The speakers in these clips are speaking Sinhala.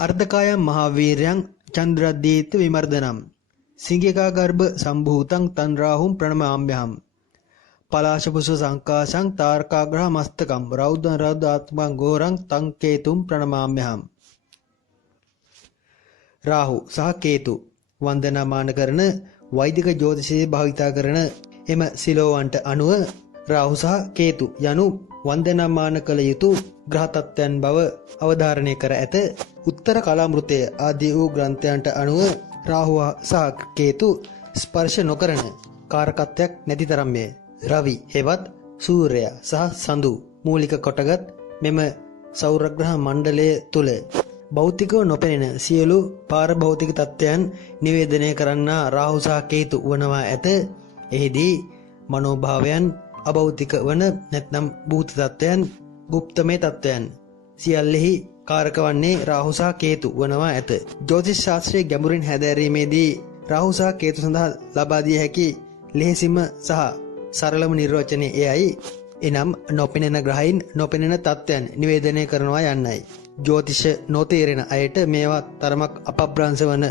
अर्धकायं महावीर्यं चंद्रदीप्त विमर्दनम सिंगिका गर्भ संभूतं तन राहुं प्रणमाम्यहम् पलाशपुष्प संकाशं तारकाग्रह मस्तकं रौद्र रौद्रात्मं घोरं तं केतुं प्रणमाम्यहम् राहु सह केतु वंदनामान करන वैदिक ज्योतिषයේ භාවිතා කරන එම සිලෝවන්ට අනුව රාහු සහ කේතු යනු වන්දනාමාන කළ යුතු ග්‍රහ තත්ත්වයන් බව අවධාරණය කර ඇත. උත්තර කලාමෘතය ආදී වූ ග්‍රන්ථයන්ට අනුව රාහු සහ කේතු ස්පර්ශ නොකරන කාරකත්වයක් නැති තරම්ය. රවි හෙවත් සූර්යයා සහ සඳු මූලික කොටගත් මෙම සෞරග්‍රහ මණ්ඩලය තුල භෞතිකව නොපෙනෙන සියලු පාරභෞතික තත්ත්වයන් නිවේදනය කරන්නා රාහු සහ කේතු වනවා ඇත. එහිදී මනෝභාවයන් අභෞතික වන නැත්නම් භූත තත්ත්වයන් গুপ্তමය තත්ත්වයන් සියල්ලෙහි කාරක වන්නේ රාහු සහ කේතු වනවා ඇත. ජ්‍යොතිෂ ශාස්ත්‍රයේ ගැඹුරින් හැදෑරීමේදී රාහු සහ කේතු සඳහා ලබා දිය හැකි ලෙහෙසිම සහ සරලම නිර්වචනය එයයි. එනම් නොපෙනෙන ග්‍රහයින් නොපෙනෙන තත්ත්වයන් නිවේදනය කරනවා යන්නයි. ජ්‍යොතිෂ නොතේරෙන අයට මේවා තරමක් අපබ්‍රංශ වන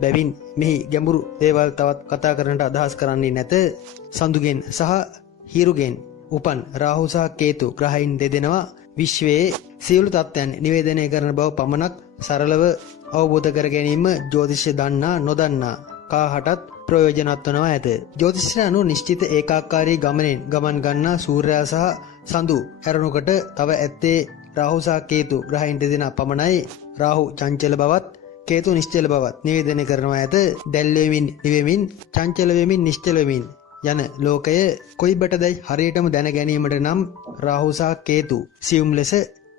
බැවින් මෙහි ගැඹුරු දේවල් තවත් කතා කරන්නට අදහස් කරන්නේ නැත. සඳුගෙන් සහ හිරුගෙන් උපන් රාහු සහ කේතු ග්‍රහයින් දෙදෙනවා විශ්වයේ සියලු තත්ත්වයන් නිවේදනය කරන බව පමණක් සරලව අවබෝධ කර ගැනීම ජ්‍යොතිෂය දන්නා නොදන්නා කාහටත් ප්‍රයෝජනවත් වනවා ඇත. ජ්‍යොතිෂය අනුව නිශ්චිත ඒකාකාරී ගමනෙන් ගමන් ගන්නා සූර්යයා සහ සඳු හැරුණුකට තව ඇත්තේ රාහු සහ කේතු ග්‍රහයින් දෙදෙනා පමණයි. රාහු චංචල බවත් කේතු නිශ්චල බවත් නිවේදනය කරනවා ඇත. දැල් වෙමින් නිවෙමින් චංචල වෙමින් නිශ්චල වෙමින් යන ලෝකය කොයිබටදයි හරියටම දැන ගැනීමට නම් රාහු සහ කේතු සියුම් ලෙස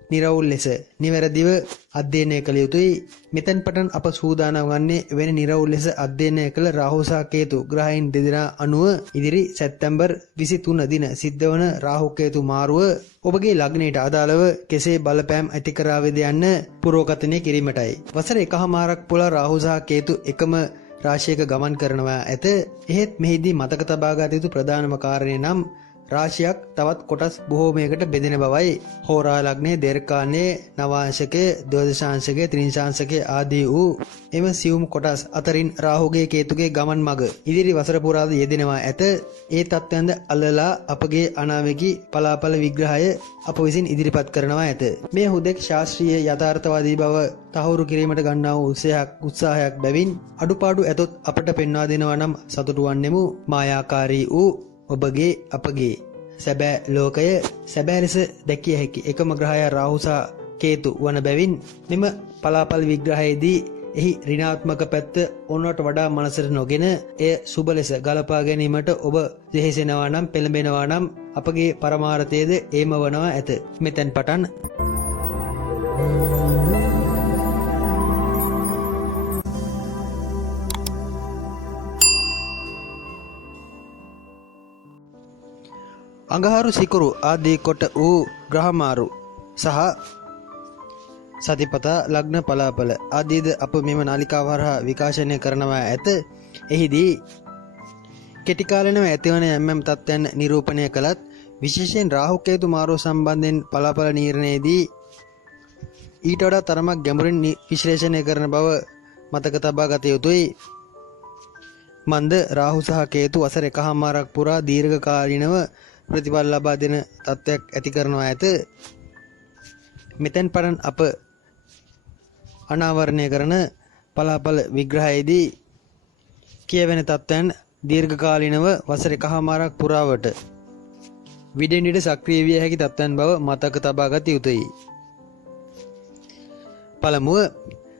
නිරවුල් ලෙස නිවැරදිව අධ්‍යයනය කළ යුතුයි. මෙතෙන් පටන් අප සූදානම් වන්නේ වෙන නිරවුල් ලෙස අධ්‍යයනය කළ රාහු සහ කේතු ග්‍රහයින් දෙදෙනා අනුව ඉදිරි සැප්තැම්බර් 23 දින සිද්ධ වන රාහු කේතු මාරුව ඔබගේ ලග්නයට අදාළව කෙසේ බලපෑම් ඇති කරාවේද යන්න පුරෝකථනය කිරීමටයි. වසර එකහමාරක් පුරා රාහු සහ කේතු එකම රාශියක ගමන් කරනවා ඇත. එහෙත් මෙහිදී මතක තබා ගත යුතු ප්‍රධානම කාරණය නම් රාශියක් තවත් කොටස් බොහෝමයකට බෙදෙන බවයි. හෝරා ලග්නයේ දීර්ඝාණයේ නවාංශකයේ ද්වාදශාංශකයේ ත්‍රිංශාංශකයේ ආදී වූ එම සියුම් කොටස් අතරින් රාහුගේ කේතුගේ ගමන් මඟ ඉදිරි වසර පුරාද යෙදෙනවා ඇත. ඒ තත්ත්වයන්ද අල්ලලා අපගේ අනාවැකි පලාපල විග්‍රහය අප විසින් ඉදිරිපත් කරනවා ඇත. මේ හුදෙක් ශාස්ත්‍රීය යථාර්ථවාදී බව තහවුරු කිරීමට ගන්නා වූ උත්සාහයක් බැවින් අඩුපාඩු ඇතොත් අපට පෙන්වා දෙනවා නම් සතුටු වන්නෙමු. මායාකාරී වූ ඔබගේ අපගේ සැබෑ ලෝකය සැබෑ ලෙස දැකිය හැකි එකම ග්‍රහය රාහු සහ කේතු වන බැවින් මෙම පලාපල් විග්‍රහයේදී එහි ඍණාත්මක පැත්ත ඕනට වඩා මනසට නොගෙන එය සුබ ලෙස ගලපා ගැනීමට ඔබ දෙහිසෙනවා නම් පෙළඹෙනවා නම් අපගේ පරමාර්ථයේද ඒම වනවා ඇත. මෙතෙන් පටන් අඟහරු සිකුරු ආදී කොට වූ ග්‍රහමාරු සහ සතිපතා ලග්න පලාපල ආදීද අප මෙම නාලිකාව හරහා විකාශනය කරනවා ඇත. එහිදී කෙටි කාලෙනම ඇතිවන යම් තත්ත්වයන් නිරූපණය කළත් විශේෂයෙන් රාහු කේතු මාරුව සම්බන්ධයෙන් පලාපල නිර්ණයේදී ඊට වඩා තරමක් ගැඹුරින් විශ්ලේෂණය කරන බව මතක තබා ගත යුතුයි. මන්ද රාහු සහ කේතු වසර එකහමාරක් පුරා දීර්ඝ කාලීනව ප්‍රතිඵල ලබා දෙන තත්ත්වයක් ඇති කරනවා ඇත. මෙතෙන් පටන් අප අනාවරණය කරන පලාපල විග්‍රහයේදී කියවෙන තත්ත්වයන් දීර්ඝ කාලීනව වසර එකහමාරක් පුරාවට විඩෙන් විට සක්‍රිය විය හැකි තත්ත්වයන් බව මතක තබා ගත යුතුයි. පළමුව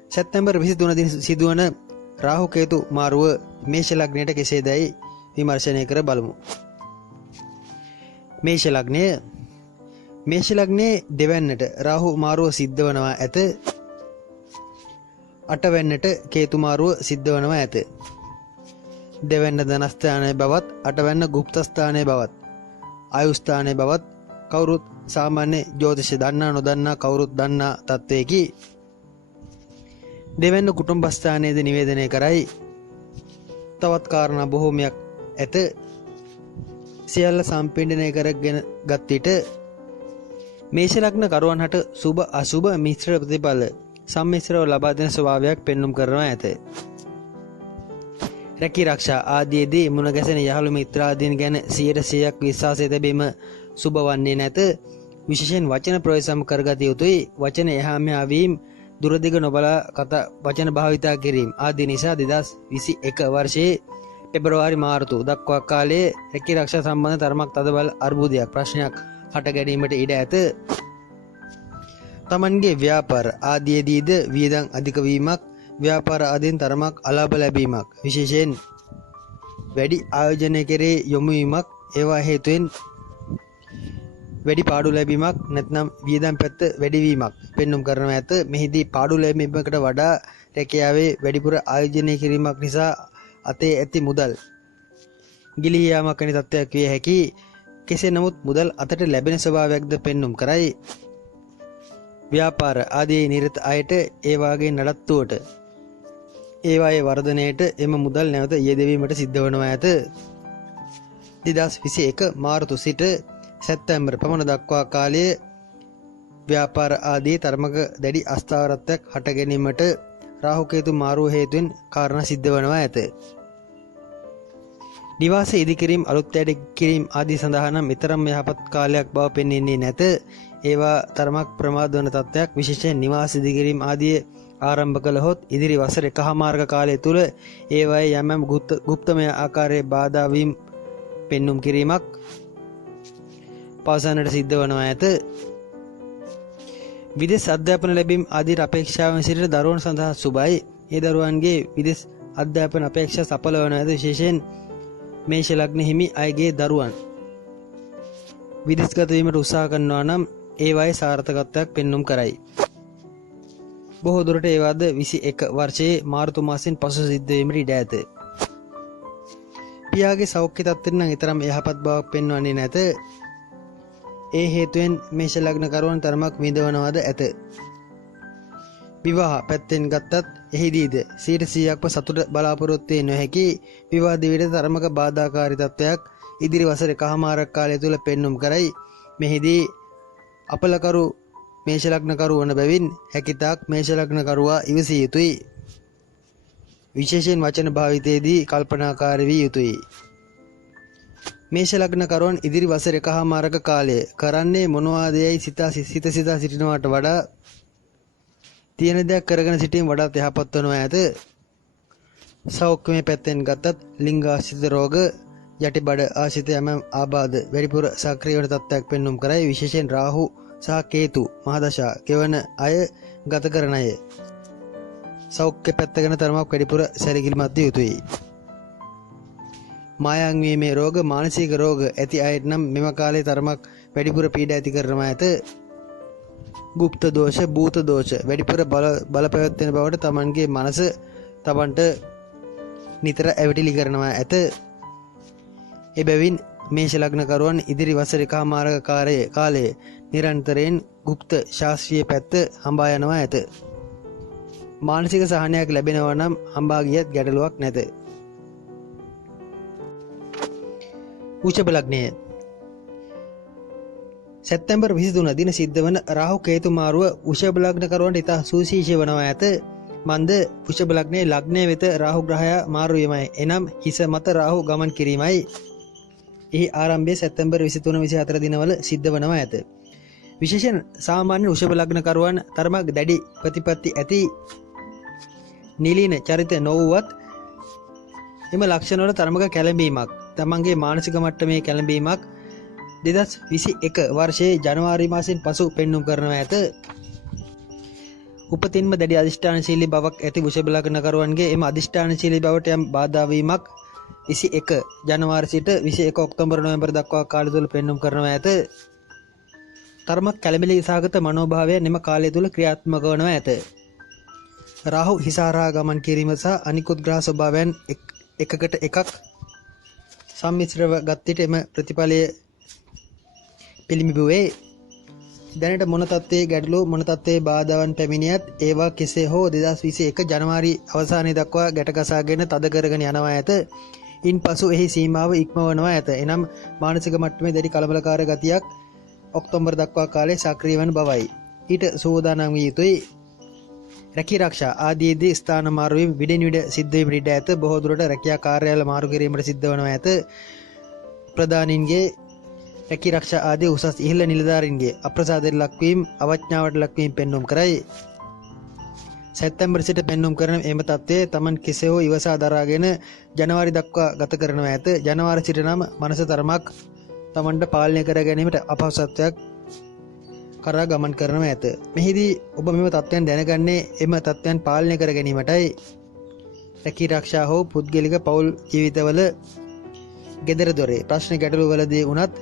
සැප්තැම්බර් 23 දින සිදුවන රාහු කේතු මාරුව මේෂ ලග්නයට කෙසේදයි විමර්ශනය කර බලමු. මේෂ ලග්නයේ දෙවැන්නට රාහු මාරුව සිද්ධ වනවා ඇත. අටවැන්නට කේතු මාරුව සිද්ධ වනවා ඇත. දෙවැන්න ධනස්ථානයේ බවත් අටවැන්න ගුප්ත ස්ථානයේ බවත් ආයු ස්ථානයේ බවත් කවුරුත් සාමාන්‍ය ජ්‍යොතිෂ දන්නා නොදන්නා කවුරුත් දන්නා තත්වයකි. දෙවැන්න කුටුම්බ ස්ථානයේද නිවේදනය කරයි. තවත් කාරණා බොහෝමයක් ඇත. සියල්ල සම්පීඩනය කරගෙන ගත් විට මේෂ ලග්න කරුවන් හට සුබ අසුබ මිශ්‍ර ප්‍රතිඵල සම්මිශ්‍රව ලබා දෙන ස්වභාවයක් පෙන්눔 කරනවා ඇත. රැකී රක්ෂා ආදීදී මුණ ගැසෙන යහළු මිත්‍රාදීන් ගැන 100% විශ්වාසය තැබීම සුබ වන්නේ නැත. විශේෂයෙන් වචන ප්‍රවේශම් කරගත යුතුයි. වචන එහා මෙහා වීම, දුරදිග නොබලා කතා වචන භාවිතා කිරීම ආදී නිසා 2021 වර්ෂයේ පෙබරවාරි මාර්තු දක්වා කාලයේ රැකී රක්ෂා සම්බන්ධ තරමක් තදබල අර්බුදයක් ප්‍රශ්නයක් හට ගැනීමට ඉඩ ඇත. තමන්ගේ ව්‍යාපාර ආදීදීද වියදම් අධික වීමක්, ව්‍යාපාර ආදීන් තරමක් අලාභ ලැබීමක්, විශේෂයෙන් වැඩි ආයෝජනය කෙරේ යොමු වීමක්, ඒවා හේතුවෙන් වැඩි පාඩු ලැබීමක් නැත්නම් වියදම් පැත්ත වැඩිවීමක් පෙන්눔 කරනවා ඇත. මෙහිදී පාඩු ලැබීමකට වඩා රැකියාවේ වැඩිපුර ආයෝජනය කිරීමක් නිසා අතේ ඇති මුදල් ගිලී යාමක් වැනි තත්ත්වයක් විය හැකි. කෙසේ නමුත් මුදල් අතට ලැබෙන ස්වභාවයක්ද පෙන්눔 කරයි. ව්‍යාපාර ආදී නිරත අයට ඒ වාගේ නඩත්තුවට ඒවායේ වර්ධනයට එම මුදල් නැවත යෙදවීමට සිද්ධ වනවා ඇත. 2021 මාර්තු සිට සැප්තැම්බර් පමණ දක්වා කාලයේ ව්‍යාපාර ආදී තරමක දැඩි අස්ථාවරත්වයක් හට ගැනීමට රාහු කේතු මාරුව හේතුවෙන් කාරණා සිද්ධ වනවා ඇත. නිවාස ඉදිකිරීම, අලුත් වැඩ කිරීම ආදී සඳහා නම් ඊතරම් යහපත් කාලයක් බව පෙන්වන්නේ නැත. ඒවා තරමක් ප්‍රමාද වන තත්ත්වයක්. විශේෂයෙන් නිවාස ඉදිකිරීම ආදී ආරම්භ කළහොත් ඉදිරි වසර එකහමාරක කාලය තුල ඒවායේ යම් ගුප්තමය ආකාරයේ බාධා වීම පෙන්눔 කිරීමක් පවසන්නට සිද්ධ වනවා ඇත. විදේශ අධ්‍යාපන ලැබීම ආදී අපේක්ෂාවෙන් සිටින දරුවන් සඳහා සුබයි. ඒ දරුවන්ගේ විදේශ අධ්‍යාපන අපේක්ෂා සඵල වන ඇත. විශේෂයෙන් මේෂ ලග්න හිමි අයගේ දරුවන් විදේශගත වීමට උත්සාහ කරනවා නම් ඒවායේ සාර්ථකත්වයක් පෙන්눔 කරයි. බොහෝ දුරට ඒවාද 21 වර්ෂයේ මාර්තු මාසයෙන් පසු සිද්ධ වීමට ඉඩ ඇත. පියාගේ සෞඛ්‍ය තත්ත්වය නම් ඊතරම් යහපත් බවක් පෙන්වන්නේ නැත. ඒ හේතුවෙන් මේෂ ලග්නකරුවන් තරමක් විඳවනවාද ඇත. විවාහ පැත්තෙන් ගත්තත් එහිදීද 100%ක්ම සතුට බලාපොරොත්තු වෙන්නේ නොහැකි. විවාහ දිවියට තරමක බාධාකාරී තත්ත්වයක් ඉදිරි වසර එකහමාරක කාලය තුල පෙන්눔 කරයි. මෙහිදී අපලකරු මේෂ ලග්නකරු වන බැවින් හැකිතාක් මේෂ ලග්නකරුවා ඉවසිය යුතුයි. විශේෂයෙන් වචන භාවිතයේදී කල්පනාකාරී විය යුතුයි. මේෂ ලග්නකරුවන් ඉදිරි වසර එකහමාරක කාලය කරන්නේ මොනවාදයයි සිතා සිටිනවට වඩා තියෙන දෙයක් කරගෙන සිටීම වඩාත් යහපත් වනවා ඇත. සෞඛ්‍යමය පැත්තෙන් ගත්තත් ලිංගාශ්‍රිත රෝග, යටිබඩ ආශ්‍රිත යම් ආබාධ වැඩිපුර සක්‍රිය වන තත්ත්වයක් පෙන්눔 කරයි. විශේෂයෙන් රාහු සහ කේතු මහදශා කෙවන අය ගත කරන අය සෞඛ්‍ය පැත්ත ගැන තරමක් වැඩිපුර සැලකිලිමත් විය යුතුයි. මායාංගීමේ රෝග, මානසික රෝග ඇති අයට නම් මෙම කාලේ තරමක් වැඩිපුර පීඩා ඇති කරනවා ඇත. ගුප්ත දෝෂ, භූත දෝෂ වැඩිපුර බලපැවැත්වෙන බවට තමන්ගේ මනස තමන්ට නිතර ඇවිටිලි කරනවා ඇත. එබැවින් මේෂ ලග්නකරුවන් ඉදිරි වසර එකහමාරක කාලයේ නිරන්තරයෙන් ගුප්ත ශාස්ත්‍රීය පැත්ත හඹා යනවා ඇත. මානසික සහනයක් ලැබෙනවා නම් හඹා ගියත් ගැටලුවක් නැත. වෘෂභ ලග්නය සැප්තැම්බර් 23 දින සිද්ධ වන රාහු කේතු මාරුව වෘෂභ ලග්නකරුවන්ට ඉතා සුවිශේෂී වනවා ඇත. මන්ද වෘෂභ ලග්නයේ ලග්නය වෙත රාහු ග්‍රහයා මාරු වීමයි. එනම් හිස මත රාහු ගමන් කිරීමයි. එහි ආරම්භය සැප්තැම්බර් 23-24 දිනවල සිද්ධ වනවා ඇත. විශේෂයෙන් සාමාන්‍ය වෘෂභ ලග්නකරුවන් තරමක් දැඩි ප්‍රතිපත්ති ඇති නිලීන චරිත නොවුවත් එම ලක්ෂණවල තරමක කැළඹීමක්, තමන්ගේ මානසික මට්ටමේ කැළඹීමක් 2021 වර්ෂයේ ජනවාරි මාසයෙන් පසු පෙන්눔 කරනවා ඇත. උපතින්ම දැඩි අධිෂ්ඨානශීලී බවක් ඇති වෘෂභ ලග්නකරුවන්ගේ එම අධිෂ්ඨානශීලී බවට යම් බාධා වීමක් 21 ජනවාරි සිට 21 ඔක්තෝබර් නොවැම්බර් දක්වා කාලය තුල පෙන්눔 කරනවා ඇත. තරමක් කැළඹිලි සහගත මනෝභාවය මෙම කාලය තුල ක්‍රියාත්මක වනවා ඇත. රාහු හිසාරා ගමන් කිරීම සහ අනිකුත් ග්‍රහ ස්වභාවයන් එකකට එකක් සම්මිශ්‍රව ගත්තිට එම ප්‍රතිඵලය පිළිඹුවේ. දැනට මොන තත්ත්වයේ ගැටලු, මොන තත්ත්වයේ බාධාවන් පැමිණියත් ඒවා කෙසේ හෝ 2021 ජනවාරි අවසානයේ දක්වා ගැටගසාගෙන තද කරගෙන යනවා ඇත. ඉන්පසු එහි සීමාව ඉක්මවනවා ඇත. එනම් මානසික මට්ටමේ දැඩි කලබලකාර ගතියක් ඔක්තෝබර් දක්වා කාලේ සක්‍රිය වන බවයි. ඊට සූදානම් විය යුතුයි. රැකී ආරක්ෂා ආදීදී ස්ථාන මාරු වීම විඩින් විඩ සිද්ධ වීමට ඉඩ ඇත. බොහෝ දුරට රැකියා කාර්යාල මාරු කිරීමට සිද්ධ වනවා ඇත. ප්‍රධානීන්ගේ රැකී ආරක්ෂා ආදී උසස් ඉහළ නිලධාරීන්ගේ අප්‍රසාදයට ලක්වීම අවඥාවට ලක්වීම පෙන්වුම් කරයි. සැප්තැම්බර් සිට පෙන්වුම් කරන එම තත්ත්වය තමන් කෙසේ හෝ ඉවසා දරාගෙන ජනවාරි දක්වා ගත කරනවා ඇත. ජනවාරි සිට නම් මනස තරමක් තමන්ට පාලනය කර ගැනීමට අපහසුත්වයක් කරා ගමන් කරනවා ඇත. මෙහිදී ඔබ මෙම තත්ත්වයන් දැනගන්නේ එම තත්ත්වයන් පාලනය කර ගැනීමටයි. රැකී ආරක්ෂා හෝ පුද්ගලික පවුල් ජීවිතවල ගෙදර දොරේ ප්‍රශ්න ගැටලු වලදී වුණත්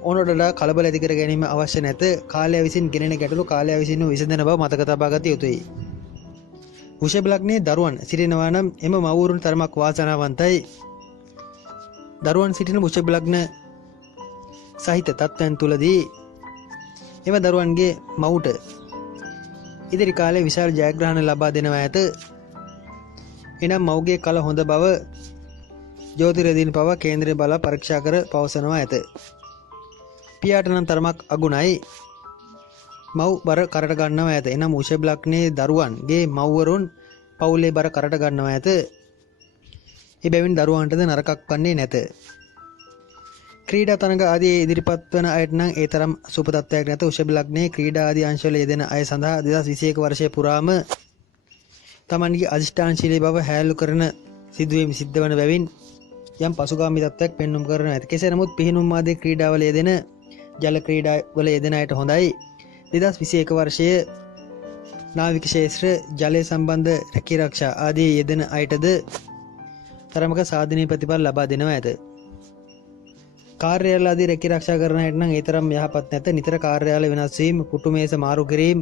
ඕනොටලා කලබල ඇති කර ගැනීම අවශ්‍ය නැත. කාලය විසින් ගෙනෙන ගැටලු කාලය විසින්ම විසඳන බව මතක තබා ගත යුතුයි. වෘෂභ ලග්නයේ දරුවන් සිටිනවා නම් එම මව්වරුන් තරමක් වාසනාවන්තයි. දරුවන් සිටින වෘෂභ ලග්න සහිත තත්ත්වයන් තුලදී එම දරුවන්ගේ මව්ට ඉදිරි කාලේ විශාල ජයග්‍රහණ ලබා දෙනවා ඇත. එනම් මව්ගේ කල හොඳ බව ජ්‍යොතිර්වේදීන් පවා කේන්ද්‍රය බලා පරීක්ෂා කර පවසනවා ඇත. පියාට නම් තරමක් අගුණයි. මව් බර කරට ගන්නවා ඇත. එනම් වෘෂභ ලග්නයේ දරුවන්ගේ මව්වරුන් පවුලේ බර කරට ගන්නවා ඇත. එබැවින් දරුවන්ටද නරකක් වන්නේ නැත. ක්‍රීඩා තරඟ ආදී ඉදිරිපත් වන අයට නම් ඒ තරම් සුබ තත්ත්වයක් නැත. වෘෂභ ලග්නයේ ක්‍රීඩා ආදී අංශවල යෙදෙන අය සඳහා 2021 වර්ෂය පුරාම තමන්ගේ අධිෂ්ඨානශීලී බව හැලු කරන සිදුවීම් සිද්ධ වන බැවින් යම් පසුගාමී තත්ත්වයක් පෙන්වුම් කරනවා ඇත. කෙසේ නමුත් පිහිනුම් ආදී ක්‍රීඩාවල යෙදෙන ජල ක්‍රීඩාවල යෙදෙන අයට හොඳයි. 2021 වර්ෂයේ නාවික ශේෂ්ත්‍ර ජලය සම්බන්ධ රැකී ආරක්ෂා ආදී යෙදෙන අයටද තරමක සාධනීය ප්‍රතිඵල ලබා දෙනවා ඇත. කාර්යාල ආදී රැකී ආරක්ෂා කරන අයට නම් ඒ තරම් යහපත් නැත. නිතර කාර්යාල වෙනස් වීම, කුටු මේස මාරු කිරීම,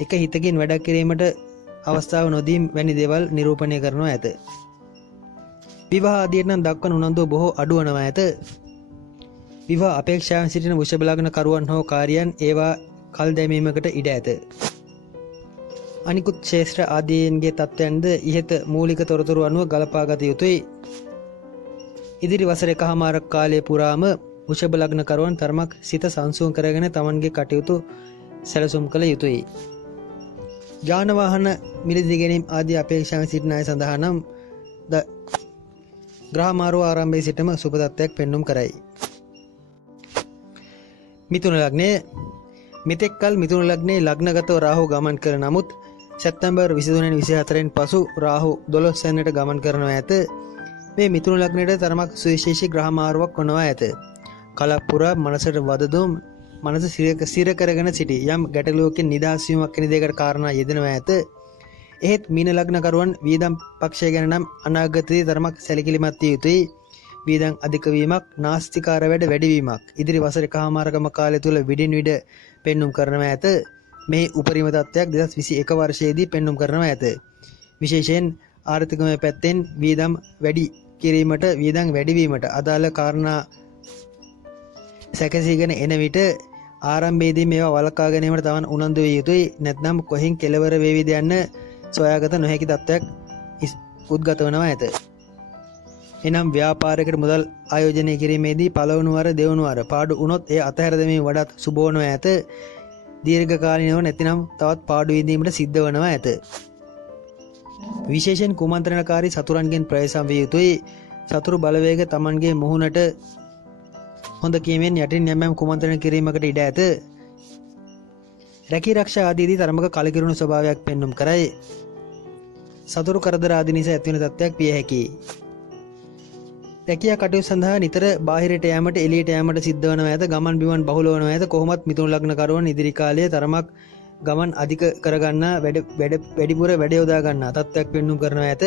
එක හිතකින් වැඩක් කිරීමට අවස්ථාව නොදීම වැනි දේවල් නිරූපණය කරනවා ඇත. විවාහ ආදියට නම් දක්වන උනන්දුව බොහෝ අඩු වනවා ඇත. විවාහ අපේක්ෂාවෙන් සිටින වෘෂභ ලග්න කරුවන් හෝ කාර්යයන් ඒවා කල් දැමීමකට ඉඩ ඇත. අනිකුත් ශේෂ්ත්‍ර ආදීන්ගේ තත්ත්වයන්ද ඉහත මූලික තොරතුරු අනුව ගලපා ගත යුතුයි. ඉදිරි වසර එකහමාරක් කාලය පුරාම වෘෂභ ලග්න කරුවන් තරමක් සිත සංසුන් කරගෙන තමන්ගේ කටයුතු සැලසුම් කළ යුතුයි. යාන වාහන මිලදී ගැනීම ආදී අපේක්ෂාවෙන් සිටින අය සඳහා නම් ග්‍රහ මාරුව ආරම්භයේ සිටම සුබ තත්ත්වයක් පෙන්වුම් කරයි. මිථුන ලග්නයේ මෙතෙක් කල මිථුන ලග්නයේ ලග්නගතව රාහු ගමන් කර නමුත් සැප්තැම්බර් 23 24 පසු රාහු 12 වෙනිට ගමන් කරනවා ඇත. මේ මිථුන ලග්නයට තරමක් සුවිශේෂී ග්‍රහ මාරුවක් වනවා ඇත. කලක් පුරා මනසට වදදුම් මනස සිර කරගෙන සිටි යම් ගැටලුවකින් නිදහස් වීමක් වෙන දෙයකට කාරණා යෙදෙනවා ඇත. එහෙත් මීන ලග්න කරුවන් වියදම් පක්ෂය ගැන නම් අනාගතයේ තරමක් සැලකිලිමත් විය යුතුයි. වියදම් අධික වීමක්, නාස්තිකාර වැඩ වැඩිවීමක් ඉදිරි වසර එකහමාරකම කාලය තුල විඩින් විඩ පෙන්눔 කරනවා ඇත. මේ උපරිම තත්ත්වයක් 2021 වර්ෂයේදී පෙන්눔 කරනවා ඇත. විශේෂයෙන් ආර්ථිකමය පැත්තෙන් වියදම් වැඩි කිරීමට, වියදම් වැඩිවීමට අදාළ කාරණා සැකසීගෙන එන විට ආරම්භයේදී මේවා වළක්වා ගැනීමට තවන් උනන්දු විය යුතුයි. නැත්නම් කොහෙන් කෙලවර වේවිද යන්න සොයාගත නොහැකි තත්ත්වයක් උද්ගත වනවා ඇත. එනම් ව්‍යාපාරයකට මුදල් ආයෝජනය කිරීමේදී පළවන වර දෙවන වර පාඩු වුණොත් එය අතහැර දැමීම වඩාත් සුබ වනවා ඇත. දීර්ඝකාලීනව නැතිනම් තවත් පාඩු විඳීමට සිද්ධ වනවා ඇත. විශේෂයෙන් කුමන්ත්‍රණකාරී සතුරන්ගෙන් ප්‍රවේශම් විය යුතුයි. සතුරු බලවේග තමන්ගේ මුහුණට හොඳ කීමෙන් යටින් යම් කුමන්ත්‍රණ කිරීමකට ඉඩ ඇත. රැකී ආරක්ෂා ආදීදී තරමක කලකිරුණු ස්වභාවයක් පෙන්눔 කරයි. සතුරු කරදර ආදී නිසා ඇතිවන තත්ත්වයක් විය හැකියි. රැකියා කටයුතු සඳහා නිතර බාහිරට යෑමට එළියට යෑමට සිද්ධ වනවා ඇත. ගමන් බිමන් බහුල වනවා ඇත. කොහොමත් මිථුන ලග්න කරුවන් ඉදිරි කාලයේ තරමක් ගමන් අධික කරගන්න වැඩිපුර වැඩ යොදා ගන්න තත්ත්වයක් පෙන්눔 කරනවා ඇත.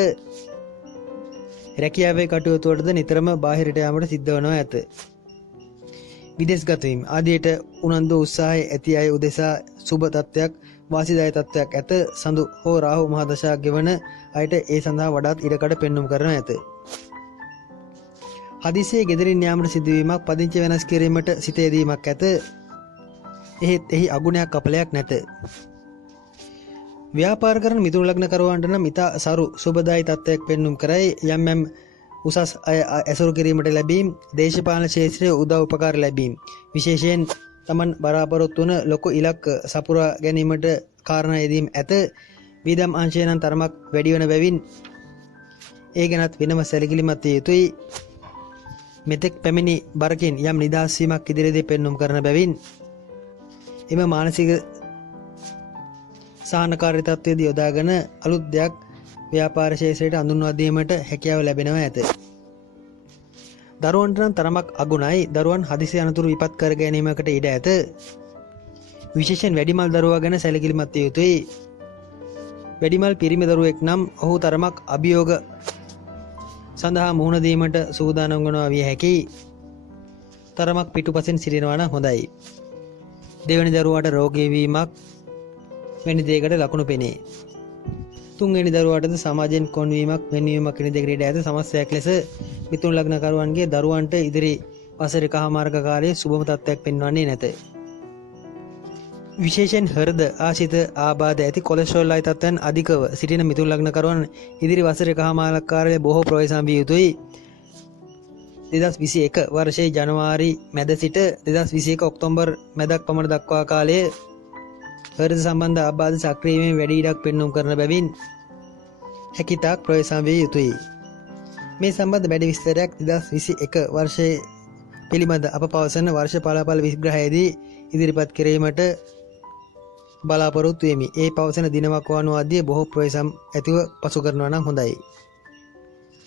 රැකියාවේ කටයුතු වලද නිතරම බාහිරට යාමට සිද්ධ වනවා ඇත. විදේශගත වීම ආදියට උනන්දු උත්සාහය ඇති අය උදෙසා සුබ තත්ත්වයක්, වාසිදායක තත්ත්වයක් ඇත. සඳු හෝ රාහු මහ දශා ගෙවන අයට ඒ සඳහා වඩාත් ඉඩකඩ පෙන්눔 කරනවා ඇත. හදිසියේ ගෙදරින් යාමට සිදුවීමක්, පදිංචි වෙනස් කිරීමට සිත යෙදීමක් ඇත. එහෙත් එහි අගුණයක් අපලයක් නැත. ව්‍යාපාර කරන මිථුන ලග්න කරුවන්ට නම් ඉතා සරු සුබදායි තත්ත්වයක් පෙන්눔 කරයි. යම් උසස් අය ඇසුරු කිරීමට ලැබීම, දේශපාලන ක්ෂේත්‍රයේ උදව් උපකාර ලැබීම, විශේෂයෙන් තමන් බලාපොරොත්තු වන ලොකු ඉලක්ක සපුරා ගැනීමට කාරණා යෙදීම් ඇත. වියදම් අංශය නම් තරමක් වැඩි වන බැවින් ඒ ගැනත් වෙනම සැලකිලිමත් විය යුතුයි. මෙතෙක් පැමිණි බරකින් යම් නිදහස් වීමක් ඉදිරියේදී පෙන්눔 කරන බැවින් එම මානසික සහනකාරී තත්ත්වයේදී යොදාගෙන අලුත් දෙයක් ව්‍යාපාර ශේෂ්ත්‍රයට හඳුන්වා දීමට හැකියාව ලැබෙනවා ඇත. දරුවන්ට නම් තරමක් අගුණයි. දරුවන් හදිසි අනතුරු විපත් කර ගැනීමකට ඉඩ ඇත. විශේෂයෙන් වැඩිමල් දරුවා ගැන සැලකිලිමත් විය යුතුයි. වැඩිමල් පිරිමි දරුවෙක් නම් ඔහු තරමක් අභියෝග සඳහා මුහුණ දීමට සූදානම් වනවා විය හැකියි. තරමක් පිටුපසින් සිටිනවා නම් හොඳයි. දෙවැනි දරුවාට රෝගී වීමක් වැනි දෙයකට ලකුණු පෙනේ. තුන්වෙනි දරුවාටද සමාජයෙන් කොන්වීමක් වෙන්වීමක් වැනි දෙයකට ඉඩ ඇත. සමස්තයක් ලෙස මිථුන ලග්නකරුවන්ගේ දරුවන්ට ඉදිරි වසර එකහමාරක කාලයේ සුබම තත්ත්වයක් පෙන්වන්නේ නැත. විශේෂයෙන් හෘද ආශිත ආබාධ ඇති කොලෙස්ටරෝල් ආදී තත්ත්වයන් අධිකව සිටින මිථුන ලග්නකරුවන් ඉදිරි වසර එකහමාරක කාලයේ බොහෝ ප්‍රවේශම් විය යුතුයි. 2021 වර්ෂයේ ජනවාරි මැද සිට 2021 ඔක්තෝබර් මැදක් පමණ දක්වා කාලයේ හෘද සම්බන්ධ ආබාධ සක්‍රිය වීමේ වැඩි ඉඩක් පෙන්눔 කරන බැවින් හැකිතාක් ප්‍රවේශම් විය යුතුයි. මේ සම්බන්ධ වැඩි විස්තරයක් 2021 වර්ෂයේ පිළිබඳ අප පවසන වර්ෂ පලාපල විග්‍රහයේදී ඉදිරිපත් කිරීමට බලාපොරොත්තු වෙමි. ඒ පවසන දිනවක් වනුවාදී බොහෝ ප්‍රවේශම් ඇතිව පසු කරනවා නම් හොඳයි.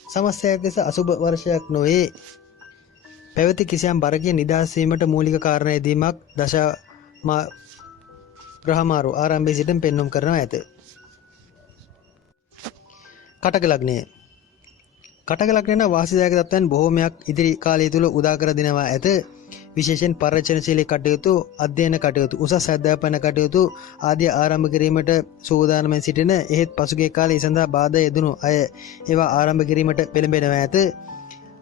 සමස්තයක් ලෙස අසුබ වර්ෂයක් නොවේ. පැවති කිසියම් බරකින් නිදහස් වීමට මූලික කාරණා යෙදීමක් ග්‍රහමාරු ආරම්භයේ සිට පෙන්눔 කරනවා ඇත. කටක ලග්නය. කටක ලග්නන වාසිදායක තත්ත්වයන් බොහෝමයක් ඉදිරි කාලය තුල උදා කර දෙනවා ඇත. විශේෂයෙන් පරිචරණශීලී කටයුතු, අධ්‍යයන කටයුතු, උසස් අධ්‍යාපන කටයුතු ආදී ආරම්භ කිරීමට සූදානම්ව සිටින එහෙත් පසුගිය කාලයේ සඳහා බාධා යෙදුණු අය ඒවා ආරම්භ කිරීමට පෙළඹෙනවා ඇත.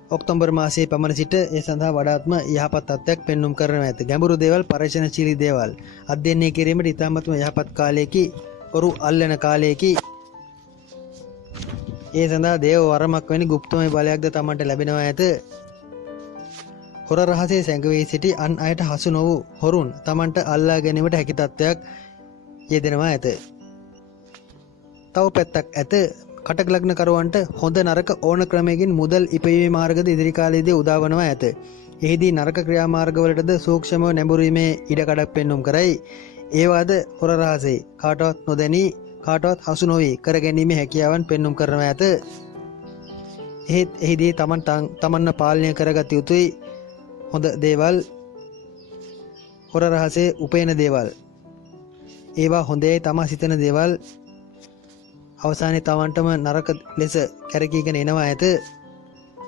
ඔක්තෝබර් මාසයේ පමණ සිට ඒ සඳහා වඩාත්ම යහපත් තත්ත්වයක් පෙන්눔 කරනවා ඇත. ගැඹුරු දේවල්, පරිචරණශීලී දේවල් අධ්‍යයනය කිරීමට ඉතාමත්ම යහපත් කාලයකි. ඔරු අල්ලන කාලයකි. ඒ සඳහා දේව වරමක් වැනි গুপ্তමය බලයක්ද තමන්ට ලැබෙනවා ඇත. හොර රහසේ සැඟවී සිටි අන් අයට හසු නොවූ හොරුන් තමන්ට අල්ලා ගැනීමට හැකි තත්ත්වයක් යෙදෙනවා ඇත. තව පැත්තක් ඇත. කටක ලග්න කරුවන්ට හොඳ නරක ඕන ක්‍රමයකින් මුදල් ඉපයීමේ මාර්ගද ඉදිරි කාලයේදී උදා වනවා ඇත. එහිදී නරක ක්‍රියාමාර්ගවලටද සූක්ෂමව නැඹුරීමේ ඉඩකඩක් පෙන්눔 කරයි. ඒවාද හොර රහසේ කාටවත් නොදැනී කාටවත් හසු නොවී කර ගැනීමේ හැකියාවන් පෙන්눔 කරනවා ඇත. එහෙත් එහිදී තමන්ව පාලනය කරගත යුතුයි. හොඳ දේවල්, හොර රහසේ උපයන දේවල්, ඒවා හොඳයි තමා සිතන දේවල් අවසානයේ තමන්ටම නරක ලෙස කැරකීගෙන එනවා ඇත.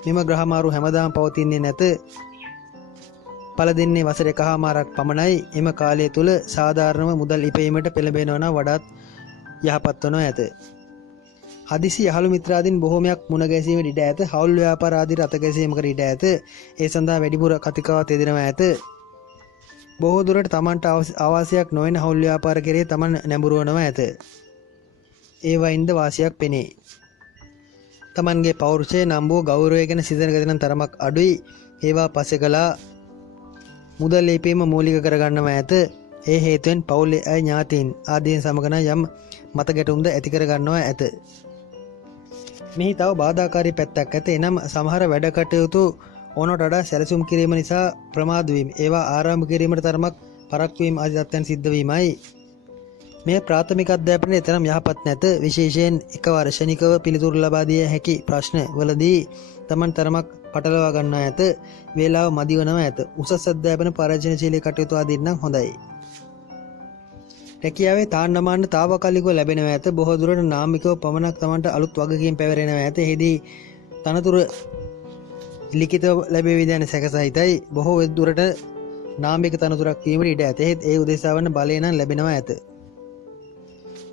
මෙම ග්‍රහමාරු හැමදාම පවතින්නේ නැත. පළ දෙන්නේ වසර එකහමාරක් පමණයි. එම කාලය තුල සාධාරණව මුදල් ඉපයීමට පෙළඹෙනවා නම් වඩාත් යහපත් වනවා ඇත. හදිසි යහළු මිත්‍රාදීන් බොහෝමයක් මුණ ගැසීමට ඉඩ ඇත. හවුල් ව්‍යාපාර ආදී රත ගැසීමකට ඉඩ ඇත. ඒ සඳහා වැඩිපුර කතිකාවත් යෙදෙනවා ඇත. බොහෝ දුරට තමන්ට ආවාසයක් නොවන හවුල් ව්‍යාපාර කෙරේ තමන් නැඹුරු වනවා ඇත. ඒවයින්ද වාසියක් පෙනේ. තමන්ගේ පෞරුෂය, නම්බුව, ගෞරවය ගැන සිතන ගතිය නම් තරමක් අඩුයි. ඒවා පස්සේ කළා මුදල් ලීපීම මූලික කරගන්නවා ඇත. ඒ හේතුවෙන් පවුලේ අය, ඥාතීන් ආදීන් සමග යම් මත ගැටුම්ද ඇති කරගන්නවා ඇත. මෙහි තව බාධාකාරී පැත්තක් ඇත. එනම් සමහර වැඩ කටයුතු ඕනට වඩා සැලසුම් කිරීම නිසා ප්‍රමාද වීම, ඒවා ආරම්භ කිරීමට තරමක් පරක්කු වීම ආදී තත්ත්වයන් සිද්ධ වීමයි. මේ ප්‍රාථමික අධ්‍යාපනයේ තරම් යහපත් නැත. විශේෂයෙන් එකවර ශනිකව පිළිතුරු ලබා දිය හැකි ප්‍රශ්න වලදී තමන් තරමක් පටලවා ගන්නා ඇත. වේලාව මදි වනවා ඇත. උසස් අධ්‍යාපන, පරිචරණශීලී කටයුතු ආදී නම් හොඳයි. රැකියාවේ තාන්නමාන තාවකාලිකව ලැබෙනවා ඇත. බොහෝ දුරට නාමිකව පමණක් තමන්ට අලුත් වගකීම් පැවරෙනවා ඇත. එහිදී තනතුරු ලිඛිතව ලැබෙවි දැන සැකසිතයි. බොහෝ දුරට නාමික තනතුරක් වීමට ඉඩ ඇත. එහෙත් ඒ උදෙසා වන බලය නම් ලැබෙනවා ඇත.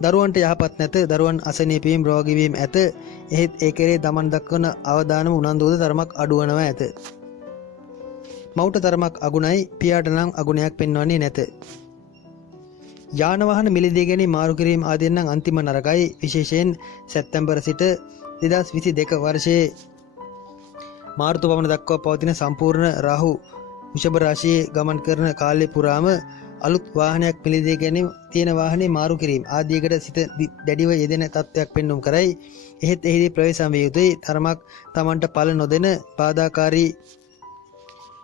දරුවන්ට යහපත් නැත. දරුවන් අසනීප වීම, රෝගී වීම ඇත. එහෙත් ඒ කෙරේ තමන් දක්වන අවධානම උනන්දුවද තරමක් අඩු වනවා ඇත. මවුට තරමක් අගුණයි. පියාට නම් අගුණයක් පෙන්වන්නේ නැත. යාන වාහන මිලදී ගැනීම, මාරු කිරීම ආදී නම් අන්තිම නරකයි. විශේෂයෙන් සැප්තැම්බර් සිට 2022 වර්ෂයේ මාර්තු පමණ දක්වා පවතින සම්පූර්ණ රාහු වෘෂභ රාශියේ ගමන් කරන කාලය පුරාම අලුත් වාහනයක් මිලදී ගැනීම, තියෙන වාහනේ මාරු කිරීම ආදීකට සිත දැඩිව යෙදෙන තත්ත්වයක් පෙන්눔 කරයි. එහෙත් එහිදී ප්‍රවේශම් විය යුතුයි. තරමක් Tamanට පළ නොදෙන බාධාකාරී